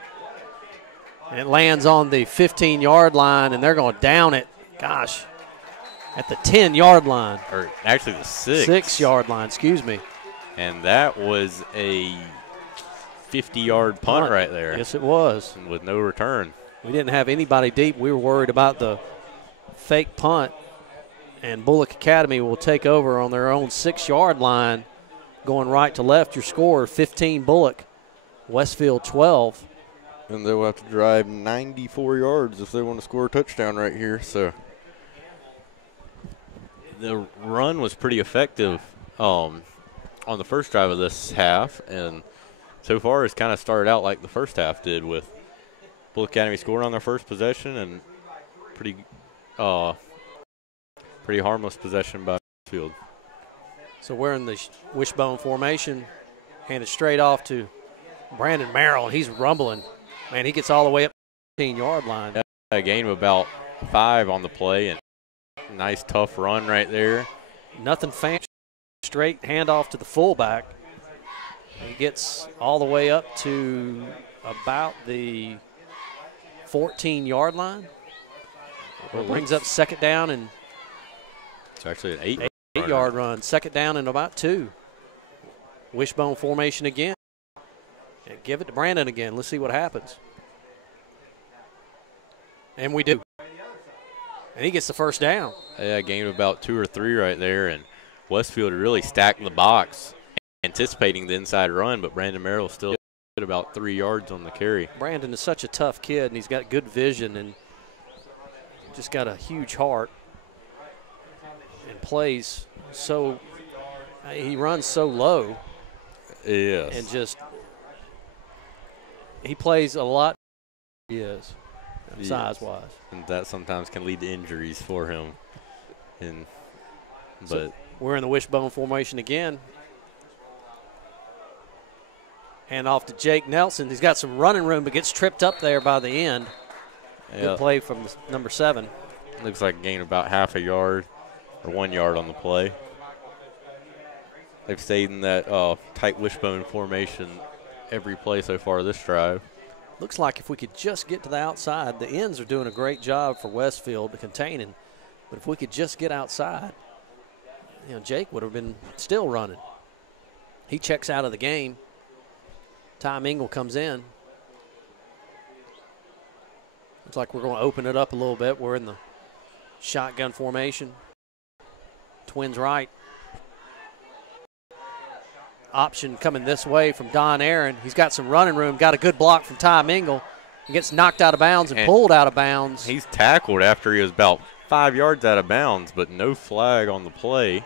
And it lands on the 15-yard line, and they're going to down it. Gosh, at the 10-yard line. Or actually the 6. 6-yard line, excuse me. And that was a 50-yard punt right there. Yes, it was. And with no return. We didn't have anybody deep. We were worried about the fake punt. And Bulloch Academy will take over on their own 6-yard line. Going right to left, your score, 15 Bulloch, Westfield 12. And they'll have to drive 94 yards if they want to score a touchdown right here. So the run was pretty effective on the first drive of this half, and so far it's kind of started out like the first half did, with Bulloch Academy scoring on their first possession and pretty harmless possession by Westfield. So we're in the wishbone formation, handed straight off to Brandon Merrill, and he's rumbling. Man, he gets all the way up the 15-yard line. A gain of about 5 on the play, and nice tough run right there. Nothing fancy, straight handoff to the fullback. He gets all the way up to about the 14-yard line. It brings up 2nd down, and it's actually an 8-yard run. 2nd down and about 2. Wishbone formation again. And give it to Brannen again. Let's see what happens. And we do. And he gets the 1st down. Yeah, a gain of about 2 or 3 right there, and Westfield really stacked the box, anticipating the inside run, but Brandon Merrill still at about 3 yards on the carry. Brandon is such a tough kid, and he's got good vision and just got a huge heart and plays so – he runs so low. Yes. And just – he plays a lot. He is, size-wise. And that sometimes can lead to injuries for him. So we're in the wishbone formation again. Hand off to Jake Nelson. He's got some running room, but gets tripped up there by the end. Good play from number 7. Looks like a gain about half a yard or 1 yard on the play. They've stayed in that tight wishbone formation every play so far this drive. Looks like if we could just get to the outside, the ends are doing a great job for Westfield to containing. But if we could just get outside, Jake would have been still running. He checks out of the game. Ty Mingle comes in. Looks like we're going to open it up a little bit. We're in the shotgun formation. Twins right. Option coming this way from Don Aaron. He's got some running room, got a good block from Ty Mingle. He gets knocked out of bounds and pulled out of bounds. He's tackled after he was about 5 yards out of bounds, but no flag on the play.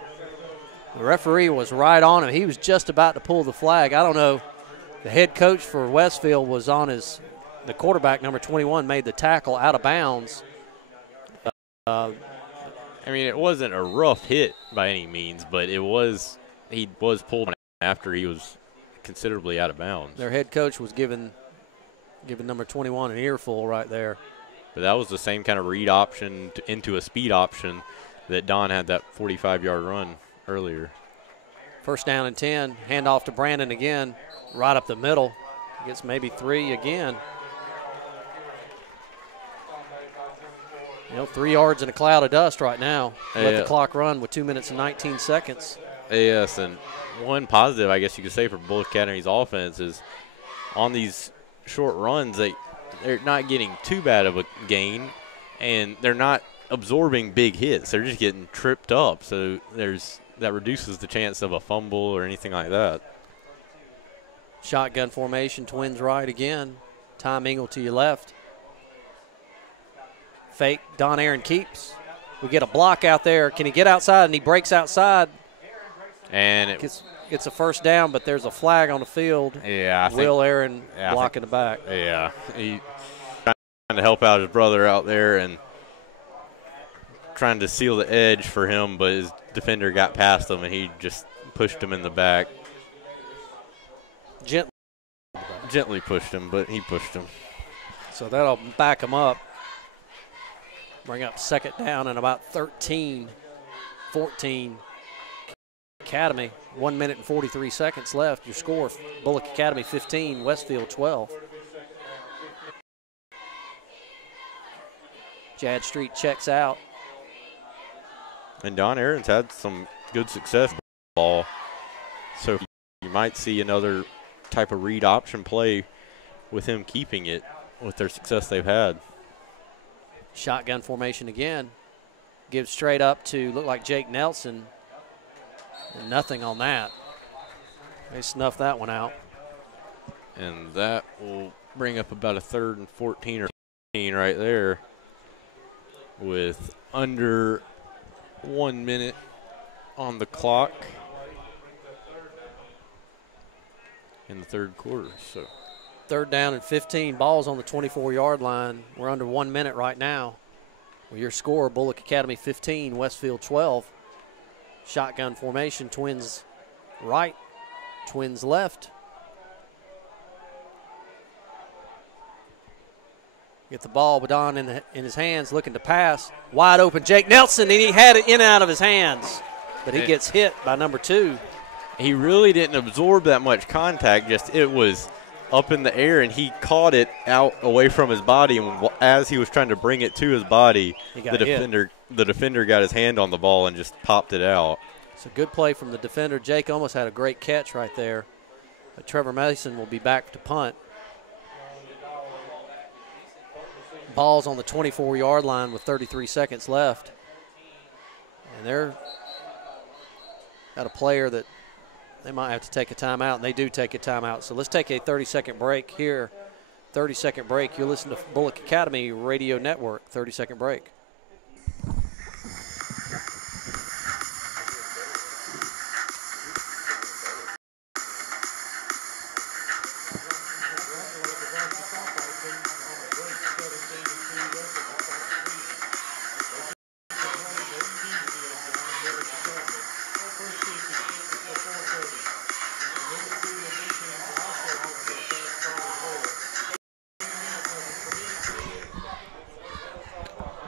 The referee was right on him. He was just about to pull the flag. I don't know. The head coach for Westfield was on the quarterback, number 21, made the tackle out of bounds. I mean, it wasn't a rough hit by any means, but he was pulled after he was considerably out of bounds. Their head coach was giving number 21 an earful right there. But that was the same kind of read option into a speed option that Don had that 45-yard run earlier. First down and 10. Handoff to Brannen again, right up the middle. Gets maybe 3 again. 3 yards in a cloud of dust right now. Let the clock run with 2 minutes and 19 seconds. Yes, and one positive, I guess you could say, for Bulloch Academy's offense is on these short runs, they're not getting too bad of a gain, and they're not absorbing big hits. They're just getting tripped up, so that reduces the chance of a fumble or anything like that. Shotgun formation, twins right again. Tom Engel to your left. Fake, Don Aaron keeps. We get a block out there. Can he get outside? And he breaks outside. And it gets a first down, but there's a flag on the field. Yeah, Will Aaron blocking the back. Yeah, he trying to help out his brother out there and trying to seal the edge for him, but his defender got past him and he just pushed him in the back. Gently pushed him, but he pushed him. So that'll back him up. Bring up second down and about 13, 14. Academy, 1 minute and 43 seconds left. Your score, Bulloch Academy 15, Westfield 12. Jad Street checks out. And Don Aaron's had some good success with the ball. So you might see another type of read option play with him keeping it with their success they've had. Shotgun formation again. Gives straight up to look like Jake Nelson. And nothing on that. They snuffed that one out. And that will bring up about a 3rd and 14 or 15 right there with under 1 minute on the clock in the third quarter. So third down and 15. Ball's on the 24-yard line. We're under 1 minute right now. Well, your score, Bulloch Academy 15, Westfield 12. Shotgun formation, twins right, twins left. Get the ball, Badon in his hands, looking to pass. Wide open, Jake Nelson, and he had it in and out of his hands. But he gets hit by number 2. He really didn't absorb that much contact, just it was up in the air, and he caught it out away from his body, and as he was trying to bring it to his body, the defender got his hand on the ball and just popped it out. It's a good play from the defender. Jake almost had a great catch right there. But Trevor Mason will be back to punt. Ball's on the 24-yard line with 33 seconds left. And they're got a player that they might have to take a timeout, and they do take a timeout. So let's take a 30-second break here. 30-second break. You're listening to Bulloch Academy Radio Network. 30-second break.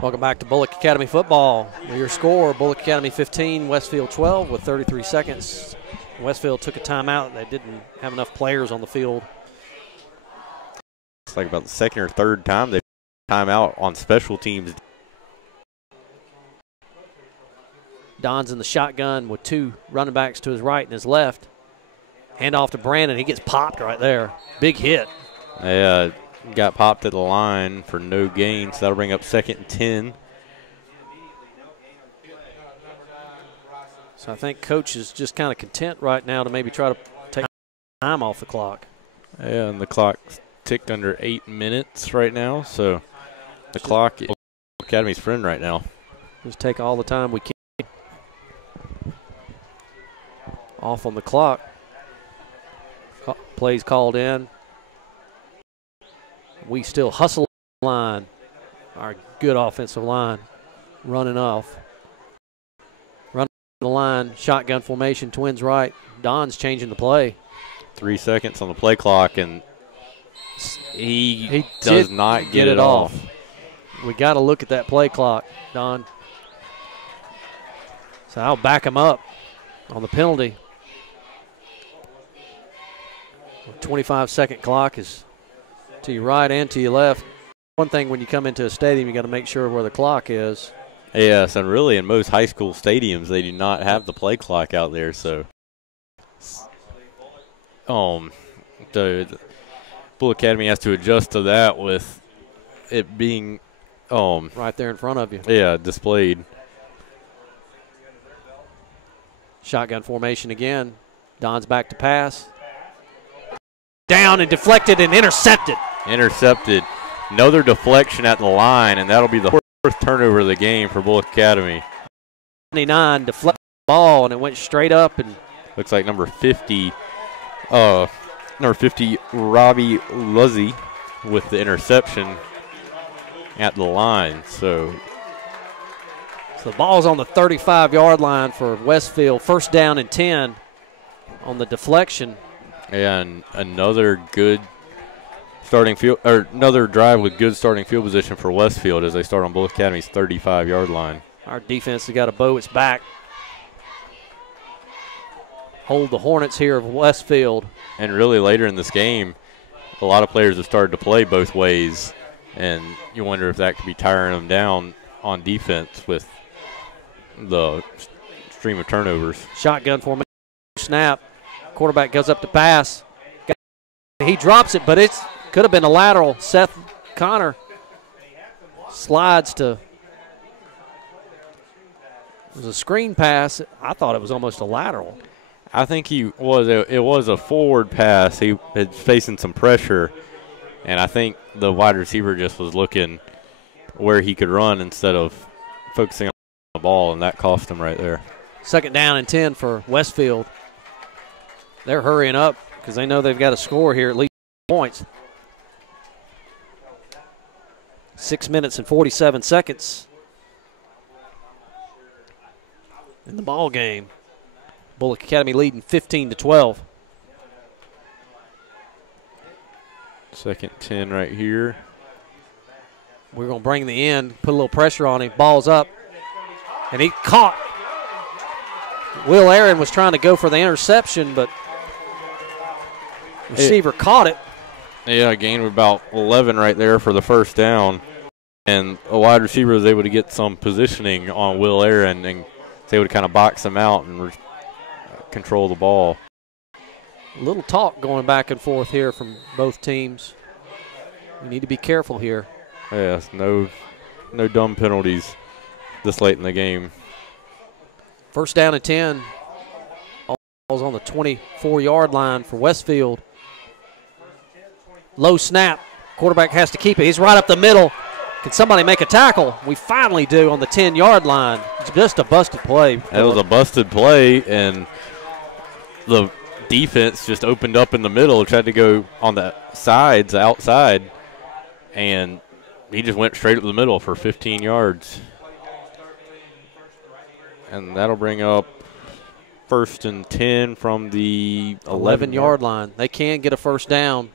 Welcome back to Bulloch Academy football. Your score, Bulloch Academy 15, Westfield 12 with 33 seconds. Westfield took a timeout. They didn't have enough players on the field. It's like about the second or third time they timeout on special teams. Don's in the shotgun with 2 running backs to his right and his left. Hand off to Brannen. He gets popped right there. Big hit. Yeah. Got popped at the line for no gain, so that'll bring up 2nd and 10. So I think coach is just kind of content right now to maybe try to take time off the clock. Yeah, and the clock ticked under 8 minutes right now, so the clock is Academy's friend right now. Just take all the time we can off on the clock. Plays called in. We still hustle line, our good offensive line, running off. Running the line, shotgun formation, twins right. Don's changing the play. 3 seconds on the play clock, and he does not get it off. We got to look at that play clock, Don. So I'll back him up on the penalty. 25-second clock is to your right and to your left. One thing when you come into a stadium, you got to make sure where the clock is. Yes, and really in most high school stadiums, they do not have the play clock out there. So, the Bulloch Academy has to adjust to that with it being right there in front of you. Yeah, displayed. Shotgun formation again. Don's back to pass. Down and deflected and intercepted. Intercepted. Another deflection at the line, and that'll be the fourth turnover of the game for Bulloch Academy. 29 deflected the ball, and it went straight up. And looks like number 50, Robbie Luzzy with the interception at the line. So the ball's on the 35-yard line for Westfield. First down and 10 on the deflection. And another good starting field, or another drive with good starting field position for Westfield as they start on Bulloch Academy's 35-yard line. Our defense has got to bow its back. Hold the Hornets here of Westfield. And really later in this game, a lot of players have started to play both ways, and you wonder if that could be tiring them down on defense with the stream of turnovers. Shotgun formation, snap. Quarterback goes up to pass. He drops it, but it could have been a lateral. Seth Connor slides to. It was a screen pass. I thought it was almost a lateral. I think it was a forward pass. He was facing some pressure, and I think the wide receiver just was looking where he could run instead of focusing on the ball, and that cost him right there. Second down and 10 for Westfield. They're hurrying up because they know they've got to score here at least points. 6 minutes and 47 seconds in the ball game. Bulloch Academy leading 15-12. Second 10 right here. We're going to bring the end, put a little pressure on him. Ball's up, and he caught. Will Aaron was trying to go for the interception, but receiver caught it. Yeah, gained about 11 right there for the first down. And a wide receiver was able to get some positioning on Will Aaron and was able to kind of box him out and control the ball. A little talk going back and forth here from both teams. We need to be careful here. Yes, no dumb penalties this late in the game. First down and 10. Ball's on the 24-yard line for Westfield. Low snap. Quarterback has to keep it. He's right up the middle. Can somebody make a tackle? We finally do on the 10-yard line. It's just a busted play. It was a busted play, and the defense just opened up in the middle, tried to go on the sides, outside, and he just went straight up the middle for 15 yards. And that'll bring up first and 10 from the 11-yard line. They can get a first down.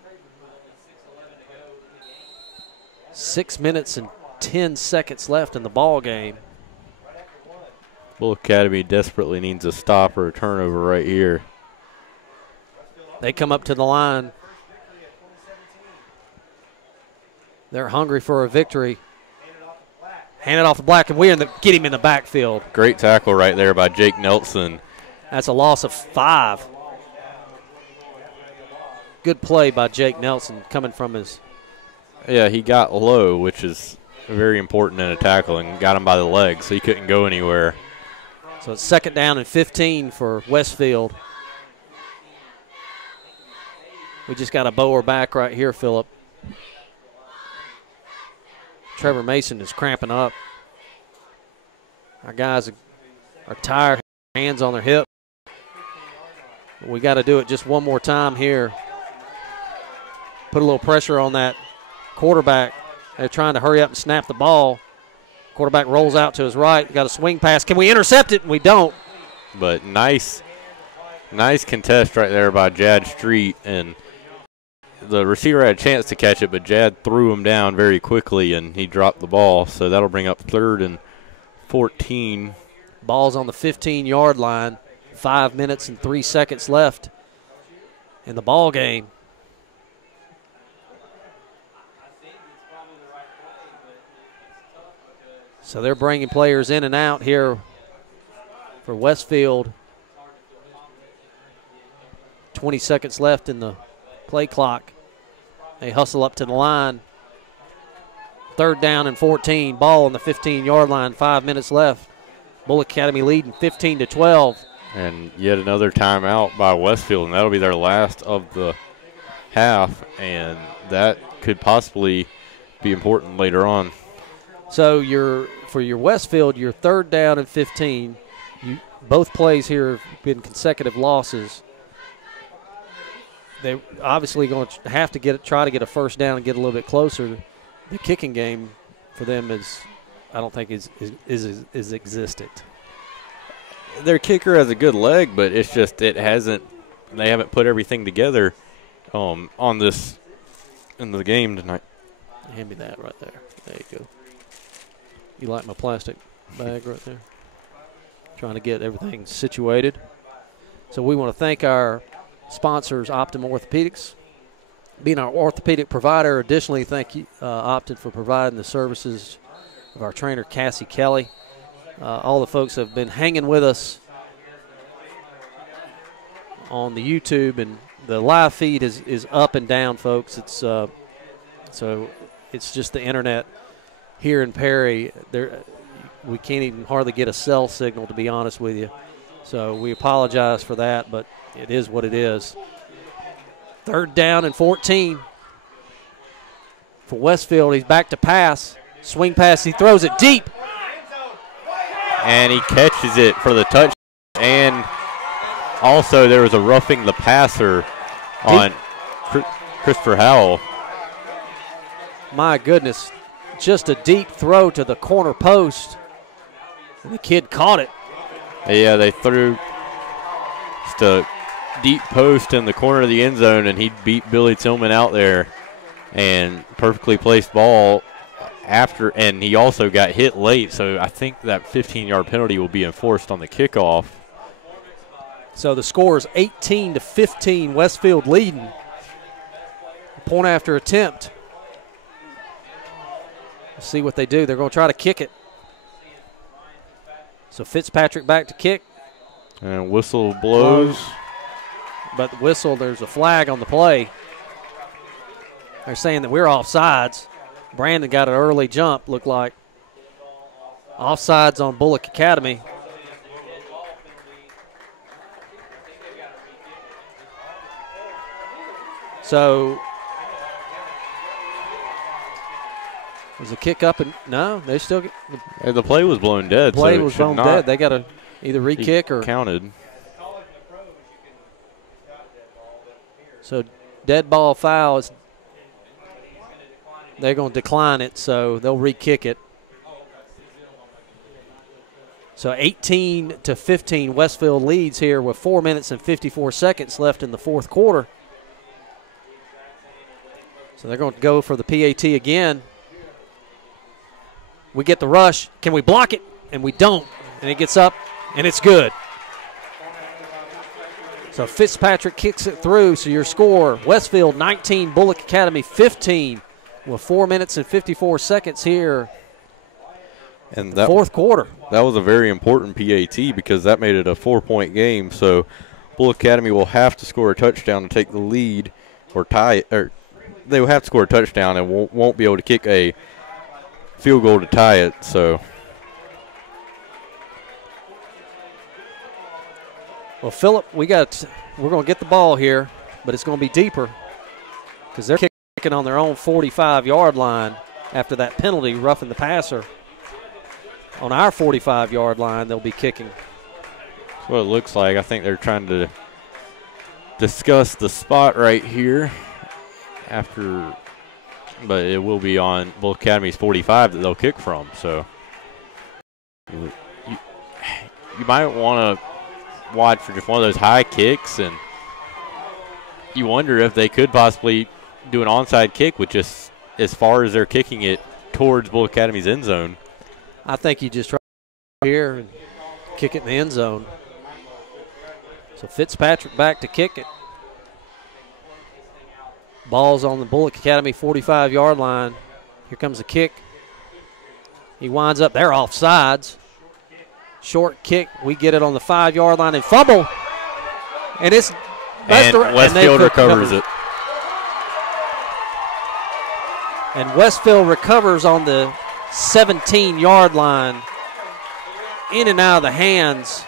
6 minutes and 10 seconds left in the ball game. Bulloch Academy desperately needs a stop or a turnover right here. They come up to the line. They're hungry for a victory. Hand it off to Black and Weir and get him in the backfield. Great tackle right there by Jake Nelson. That's a loss of 5. Good play by Jake Nelson coming from his. Yeah, he got low, which is very important in a tackle, and got him by the leg, so he couldn't go anywhere. So it's second down and 15 for Westfield. We just got a bower back right here, Phillip. Trevor Mason is cramping up. Our guys are tired, hands on their hip. We got to do it just one more time here. Put a little pressure on that quarterback. They're trying to hurry up and snap the ball. Quarterback rolls out to his right. Got a swing pass. Can we intercept it? We don't. But nice contest right there by Jad Street, and the receiver had a chance to catch it, but Jad threw him down very quickly, and he dropped the ball. So that'll bring up 3rd and 14. Ball's on the 15-yard line. 5 minutes and 3 seconds left in the ball game. So they're bringing players in and out here for Westfield. 20 seconds left in the play clock. They hustle up to the line. 3rd down and 14. Ball on the 15-yard line. 5 minutes left. Bulloch Academy leading 15-12. And yet another timeout by Westfield, and that'll be their last of the half, and that could possibly be important later on. So for your Westfield, your 3rd down and 15. Both plays here have been consecutive losses. They're obviously going to have to try to get a 1st down and get a little bit closer. The kicking game for them I don't think is existent. Their kicker has a good leg, but it's just they haven't put everything together on this in the game tonight. Hand me that right there. There you go. You like my plastic bag right there? Trying to get everything situated. So we want to thank our sponsors, Optum Orthopedics, being our orthopedic provider. Additionally, thank you, Optum, for providing the services of our trainer, Cassie Kelly. All the folks have been hanging with us on the YouTube, and the live feed is up and down, folks. It's so it's just the internet here in Perry. We can't even hardly get a cell signal, to be honest with you. So we apologize for that, but it is what it is. 3rd down and 14 for Westfield. He's back to pass. Swing pass. He throws it deep. And he catches it for the touchdown. And also there was a roughing the passer on Christopher Howell. My goodness. Just a deep throw to the corner post. And the kid caught it. Yeah, they threw just a deep post in the corner of the end zone, and he beat Billy Tillman out there. And perfectly placed ball after, and he also got hit late, so I think that 15-yard penalty will be enforced on the kickoff. So the score is 18-15, Westfield leading. Point after attempt. Let's see what they do. They're going to try to kick it. So Fitzpatrick back to kick. And whistle blows. But the whistle, there's a flag on the play. They're saying that we're offsides. Brannen got an early jump, looked like. Offsides on Bulloch Academy. So, was a kick up and no, they still get the play was blown dead. The play was blown dead. They got to either re-kick or counted. So, dead ball foul is. They're going to decline it, so they'll re-kick it. So 18-15, Westfield leads here with 4 minutes and 54 seconds left in the 4th quarter. So they're going to go for the PAT again. We get the rush. Can we block it? And we don't. And it gets up, and it's good. So Fitzpatrick kicks it through. So your score, Westfield 19, Bulloch Academy 15. With 4 minutes and 54 seconds here in the 4th quarter. That was a very important PAT because that made it a 4-point game. So Bulloch Academy will have to score a touchdown to take the lead or tie it. Or they will have to score a touchdown and won't be able to kick a field goal to tie it. So, well, Phillip, we're going to get the ball here, but it's going to be deeper because they're kicking on their own 45-yard line after that penalty, roughing the passer. On our 45-yard line, they'll be kicking. That's what it looks like. I think they're trying to discuss the spot right here but it will be on Bulloch Academy's 45 that they'll kick from. So you might want to watch for just one of those high kicks, and you wonder if they could possibly do an onside kick with just as far as they're kicking it towards Bulloch Academy's end zone. I think you just try here and kick it in the end zone. So Fitzpatrick back to kick it. Ball's on the Bulloch Academy 45-yard line. Here comes the kick. He winds up there offsides. Short kick. We get it on the 5-yard line and fumble. And it's Westfield recovers it. And Westfield recovers on the 17-yard line. In and out of the hands.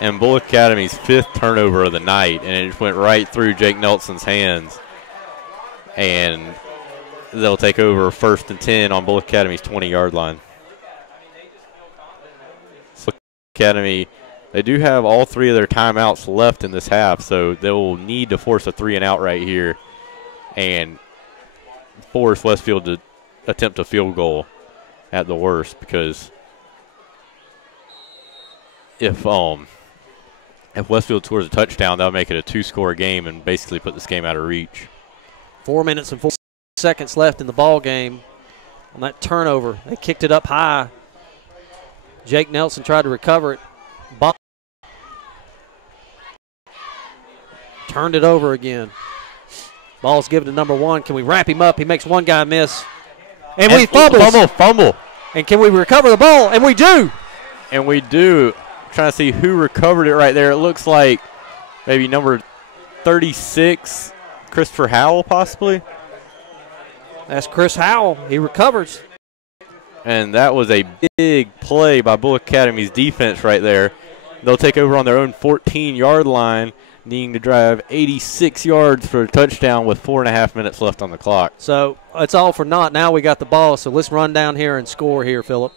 And Bulloch Academy's 5th turnover of the night, and it just went right through Jake Nelson's hands. And they'll take over 1st and 10 on Bulloch Academy's 20-yard line. Bulloch Academy, they do have all 3 of their timeouts left in this half, so they will need to force a 3-and-out right here and force Westfield to attempt a field goal at the worst, because if Westfield scores a touchdown, that'll make it a 2-score game and basically put this game out of reach. 4 minutes and 4 seconds left in the ball game. On that turnover, they kicked it up high. Jake Nelson tried to recover it. Ball turned it over again. Ball's given to number 1. Can we wrap him up? He makes one guy miss. And we fumble. And can we recover the ball? And we do. And we do. Trying to see who recovered it right there. It looks like maybe number 36, Christopher Howell, possibly. That's Chris Howell. He recovers. And that was a big play by Bulloch Academy's defense right there. They'll take over on their own 14-yard line, needing to drive 86 yards for a touchdown with 4.5 minutes left on the clock. So it's all for naught. Now we got the ball, so let's run down here and score here, Phillip.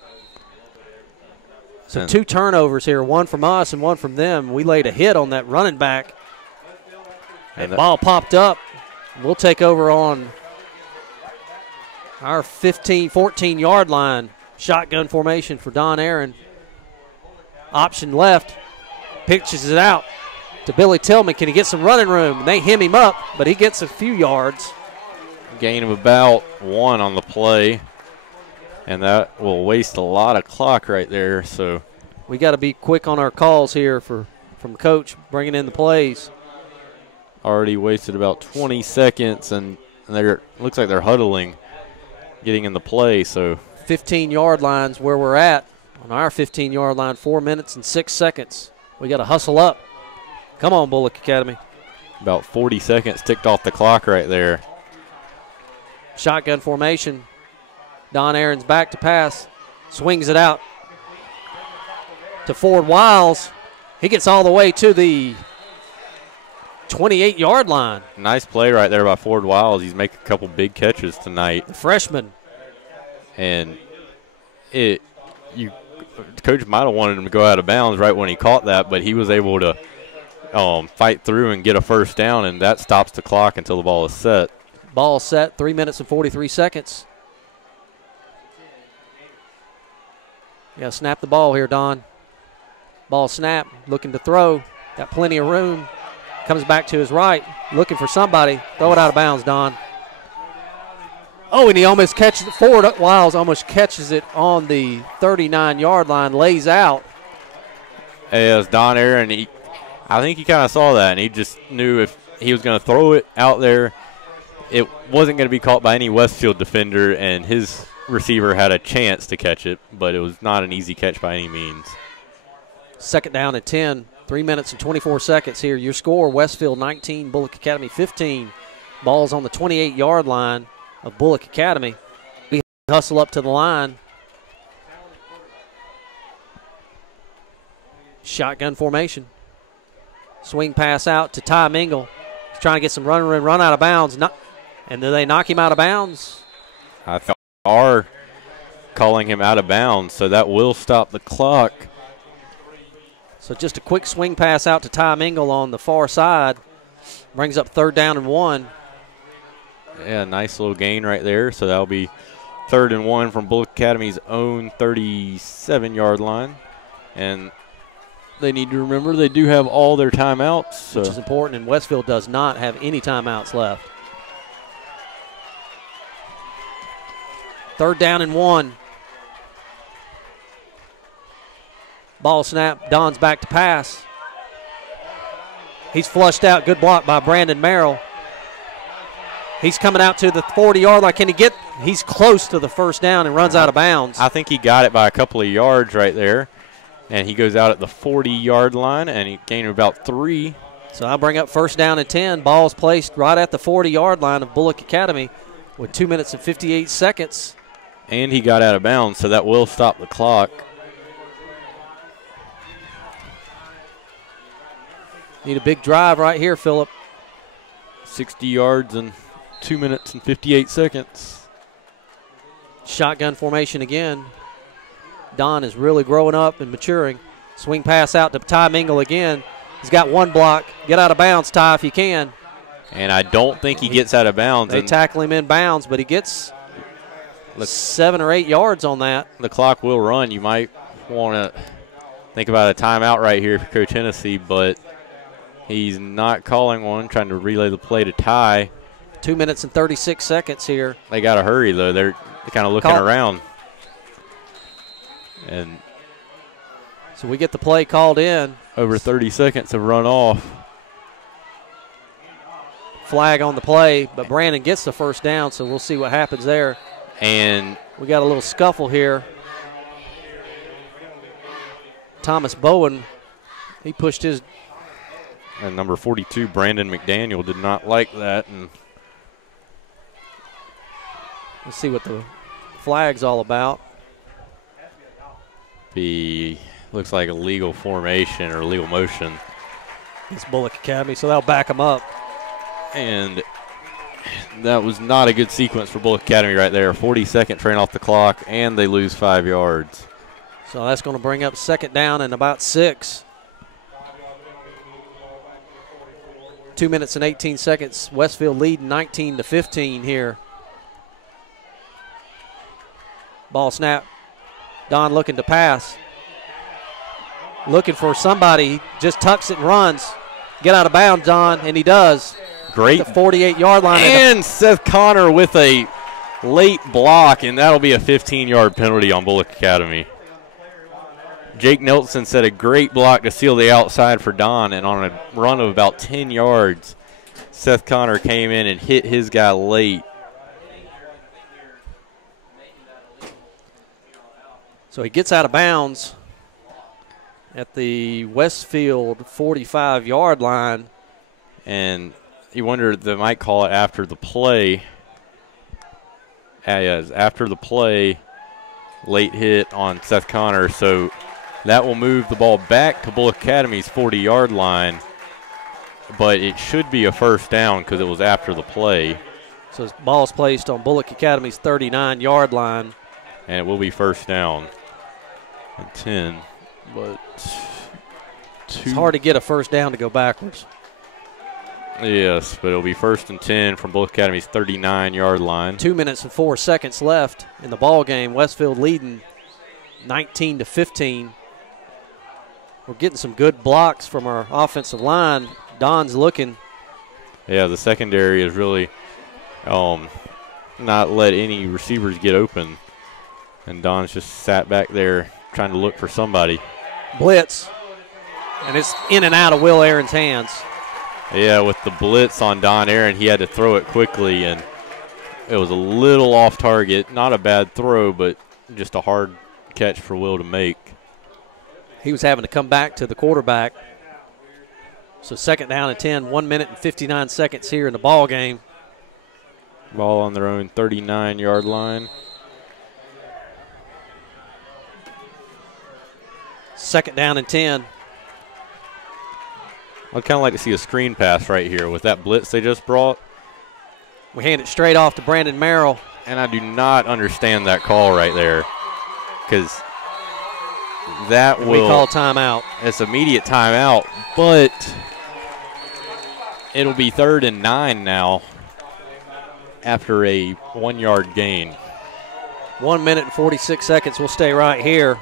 So 2 turnovers here, one from us and one from them. We laid a hit on that running back. And the ball popped up. We'll take over on our 14-yard line. Shotgun formation for Don Aaron. Option left. Pitches it out to Billy Tillman. Can he get some running room? They hem him up, but he gets a few yards. Gain of about 1 on the play. And that will waste a lot of clock right there. So we got to be quick on our calls here from Coach bringing in the plays. Already wasted about 20 seconds, and looks like they're huddling, getting in the play. So 15-yard line's where we're at. On our 15-yard line, 4 minutes and 6 seconds. We got to hustle up. Come on, Bulloch Academy. About 40 seconds ticked off the clock right there. Shotgun formation. Don Aaron's back to pass. Swings it out to Ford Wiles. He gets all the way to the 28-yard line. Nice play right there by Ford Wiles. He's making a couple big catches tonight. The freshman. And Coach might have wanted him to go out of bounds right when he caught that, but he was able to fight through and get a first down, and that stops the clock until the ball is set. Ball set, 3 minutes and 43 seconds. Yeah, snap the ball here, Don. Ball snap, looking to throw. Got plenty of room. Comes back to his right, looking for somebody. Throw it out of bounds, Don. Oh, and he almost catches it. Ford Wiles almost catches it on the 39-yard line, lays out. As Don Aaron, I think he kind of saw that, and he just knew if he was going to throw it out there, it wasn't going to be caught by any Westfield defender, and his receiver had a chance to catch it, but it was not an easy catch by any means. Second down at 10, 3 minutes and 24 seconds here. Your score, Westfield 19, Bulloch Academy 15. Ball's on the 28-yard line of Bulloch Academy. We hustle up to the line. Shotgun formation. Swing pass out to Ty Mingle. He's trying to get some run out of bounds. And do they knock him out of bounds? I thought are calling him out of bounds, so that will stop the clock. So just a quick swing pass out to Ty Mingle on the far side. Brings up 3rd down and 1. Yeah, nice little gain right there. So that'll be 3rd and 1 from Bulloch Academy's own 37-yard line. And they need to remember they do have all their timeouts. So. Which is important, and Westfield does not have any timeouts left. 3rd down and 1. Ball snap. Don's back to pass. He's flushed out. Good block by Brandon Merrill. He's coming out to the 40-yard line. Can he get? He's close to the 1st down and runs out of bounds. I think he got it by a couple of yards right there. And he goes out at the 40-yard line, and he gained about 3. So I'll bring up 1st down and 10. Ball's placed right at the 40-yard line of Bulloch Academy with 2 minutes and 58 seconds. And he got out of bounds, so that will stop the clock. Need a big drive right here, Phillip. 60 yards and 2 minutes and 58 seconds. Shotgun formation again. Don is really growing up and maturing. Swing pass out to Ty Mingle again. He's got 1 block. Get out of bounds, Ty, if you can. And I don't think he gets out of bounds. They tackle him in bounds, but he gets 7 or 8 yards on that. The clock will run. You might want to think about a timeout right here for Coach Hennessy, but he's not calling one, trying to relay the play to Ty. 2 minutes and 36 seconds here. They got to hurry, though. They're kind of looking around. And so we get the play called in. Over 30 seconds have run off. Flag on the play, but Brannen gets the 1st down, so we'll see what happens there. And we got a little scuffle here. Thomas Bowen, he pushed his. And number 42, Brandon McDaniel, did not like that. And let's see what the flag's all about. Looks like a legal formation or legal motion. It's Bulloch Academy, so they'll back them up. And that was not a good sequence for Bulloch Academy right there. 40 seconds ran off the clock, and they lose 5 yards. So that's going to bring up 2nd down and about 6. 2 minutes and 18 seconds. Westfield leading 19-15 here. Ball snap. Don looking to pass. Looking for somebody. He just tucks it and runs. Get out of bounds, Don, and he does. Great. At the 48-yard line. And Seth Connor with a late block, and that'll be a 15-yard penalty on Bulloch Academy. Jake Nelson set a great block to seal the outside for Don, and on a run of about 10 yards, Seth Connor came in and hit his guy late. So he gets out of bounds at the Westfield 45-yard line. And you wonder if they might call it after the play. After the play, late hit on Seth Connor. So that will move the ball back to Bulloch Academy's 40-yard line. But it should be a 1st down because it was after the play. So the ball's placed on Bulloch Academy's 39-yard line. And it will be 1st down and 10. But it's hard to get a 1st down to go backwards. Yes, but it'll be 1st and 10 from Bulloch Academy's 39-yard line. 2 minutes and 4 seconds left in the ball game. Westfield leading 19-15. We're getting some good blocks from our offensive line. Don's looking. Yeah, the secondary is really not let any receivers get open. And Don's just sat back there trying to look for somebody. Blitz. And it's in and out of Will Aaron's hands. Yeah, with the blitz on Don Aaron, he had to throw it quickly, and it was a little off target. Not a bad throw, but just a hard catch for Will to make. He was having to come back to the quarterback. So 2nd down and 10, 1 minute and 59 seconds here in the ball game. Ball on their own 39-yard line. 2nd down and 10. I'd kind of like to see a screen pass right here with that blitz they just brought. We hand it straight off to Brandon Merrill. And I do not understand that call right there because that will. We call timeout. It's immediate timeout, but it'll be 3rd and 9 now after a 1-yard gain. 1 minute and 46 seconds. We'll stay right here.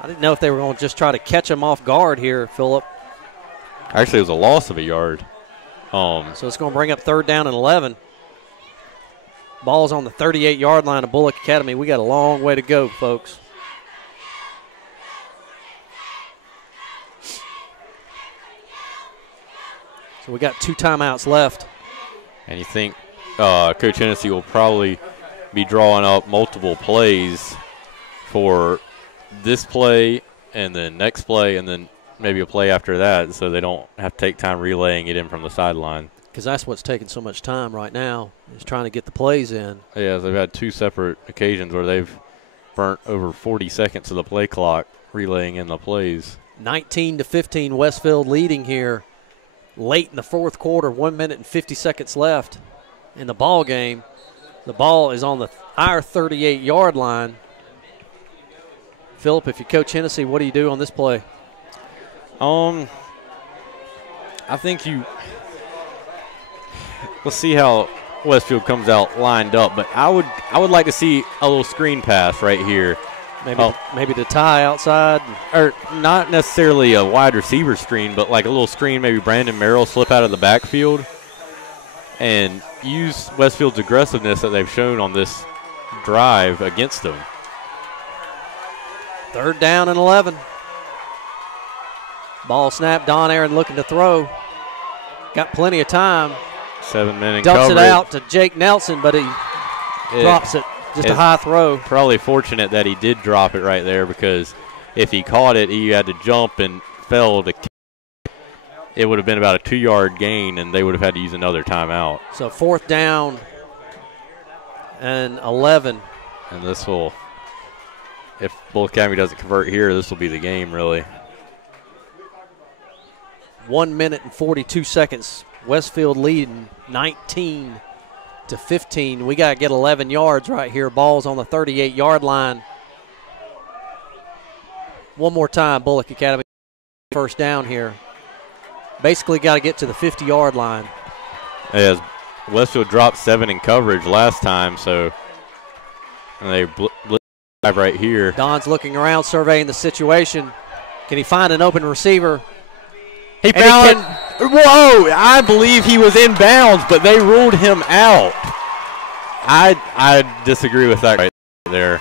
I didn't know if they were going to just try to catch him off guard here, Phillip. Actually, it was a loss of a yard. So it's going to bring up 3rd down and 11. Ball's on the 38-yard line of Bulloch Academy. We got a long way to go, folks. So we got 2 timeouts left. And you think Coach Hennessy will probably be drawing up multiple plays for this play and then next play and then maybe a play after that, so they don't have to take time relaying it in from the sideline. Because that's what's taking so much time right now, is trying to get the plays in. Yeah, they've had 2 separate occasions where they've burnt over 40 seconds of the play clock relaying in the plays. 19-15, Westfield leading here late in the fourth quarter, 1 minute and 50 seconds left in the ball game. The ball is on our 38-yard line. Phillip, if you coach Hennessy, what do you do on this play? I think we'll see how Westfield comes out lined up, but I would like to see a little screen pass right here. Maybe the tie outside. Or not necessarily a wide receiver screen, but like a little screen, maybe Brandon Merrill slip out of the backfield and use Westfield's aggressiveness that they've shown on this drive against them. 3rd down and 11. Ball snap, Don Aaron looking to throw. Got plenty of time. 7-minute Dumps coverage. it out to Jake Nelson, but he drops it. Just a high throw. Probably fortunate that he did drop it right there, because if he caught it, he had to jump and fell to kick. It would have been about a 2-yard gain, and they would have had to use another timeout. So 4th down and 11. And this will, if Bulloch Academy doesn't convert here, this will be the game, really. 1 minute and 42 seconds. Westfield leading 19-15. We got to get 11 yards right here. Ball's on the 38-yard line. One more time, Bulloch Academy. 1st down here. Basically got to get to the 50-yard line. As Westfield dropped 7 in coverage last time, so they blitz right here. Don's looking around, surveying the situation. Can he find an open receiver? He found it. Whoa, I believe he was in bounds, but they ruled him out. I disagree with that right there.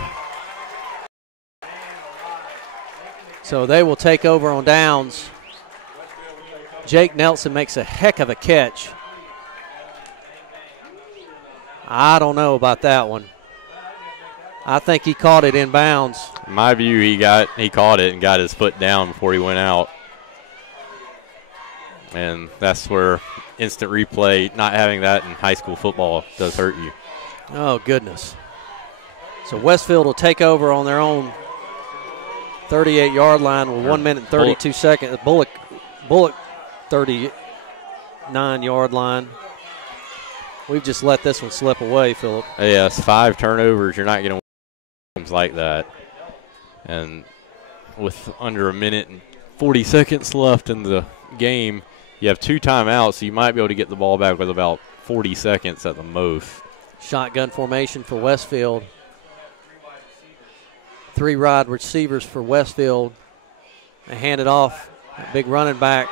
So they will take over on downs. Jake Nelson makes a heck of a catch. I don't know about that one. I think he caught it in bounds. In my view, he caught it and got his foot down before he went out. And that's where instant replay, not having that in high school football, does hurt you. Oh, goodness. So Westfield will take over on their own 38-yard line with 1 minute and 32 seconds. Bulloch 39-yard line. We've just let this one slip away, Phillip. Yes, 5 turnovers. You're not going to win games like that. And with under 1 minute and 40 seconds left in the game, you have 2 timeouts, so you might be able to get the ball back with about 40 seconds at the most. Shotgun formation for Westfield. 3 wide receivers for Westfield. They hand it off. Big running back.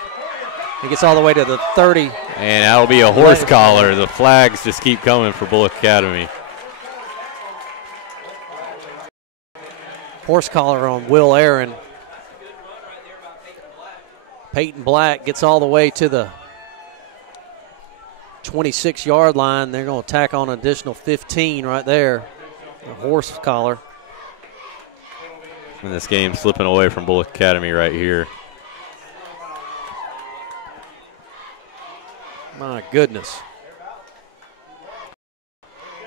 He gets all the way to the 30. And that'll be a horse collar. The flags just keep coming for Bulloch Academy. Horse collar on Will Aaron. Peyton Black gets all the way to the 26-yard line. They're going to tack on an additional 15 right there. A horse collar. And this game slipping away from Bulloch Academy right here. My goodness.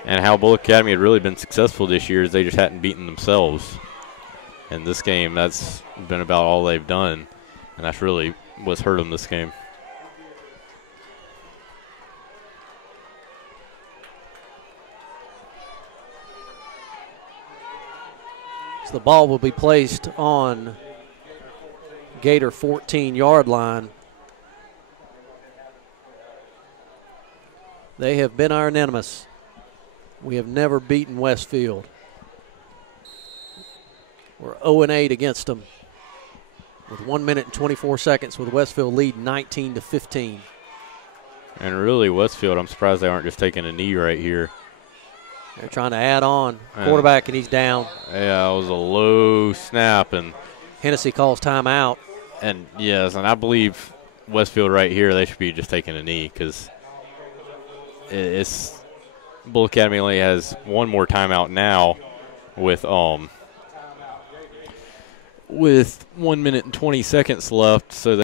And how Bulloch Academy had really been successful this year is they just hadn't beaten themselves. And this game, that's been about all they've done. And that's really what's hurt them this game. So the ball will be placed on Gator 14-yard line. They have been our nemesis. We have never beaten Westfield. We're 0-8 against them with 1 minute and 24 seconds with Westfield lead 19-15. And really, Westfield, I'm surprised they aren't just taking a knee right here. They're trying to add on. Quarterback, and he's down. Yeah, it was a low snap, and Hennessy calls timeout. And yes, and I believe Westfield right here, they should be just taking a knee because it's Bulloch Academy only has one more timeout now with 1 minute and 20 seconds left, so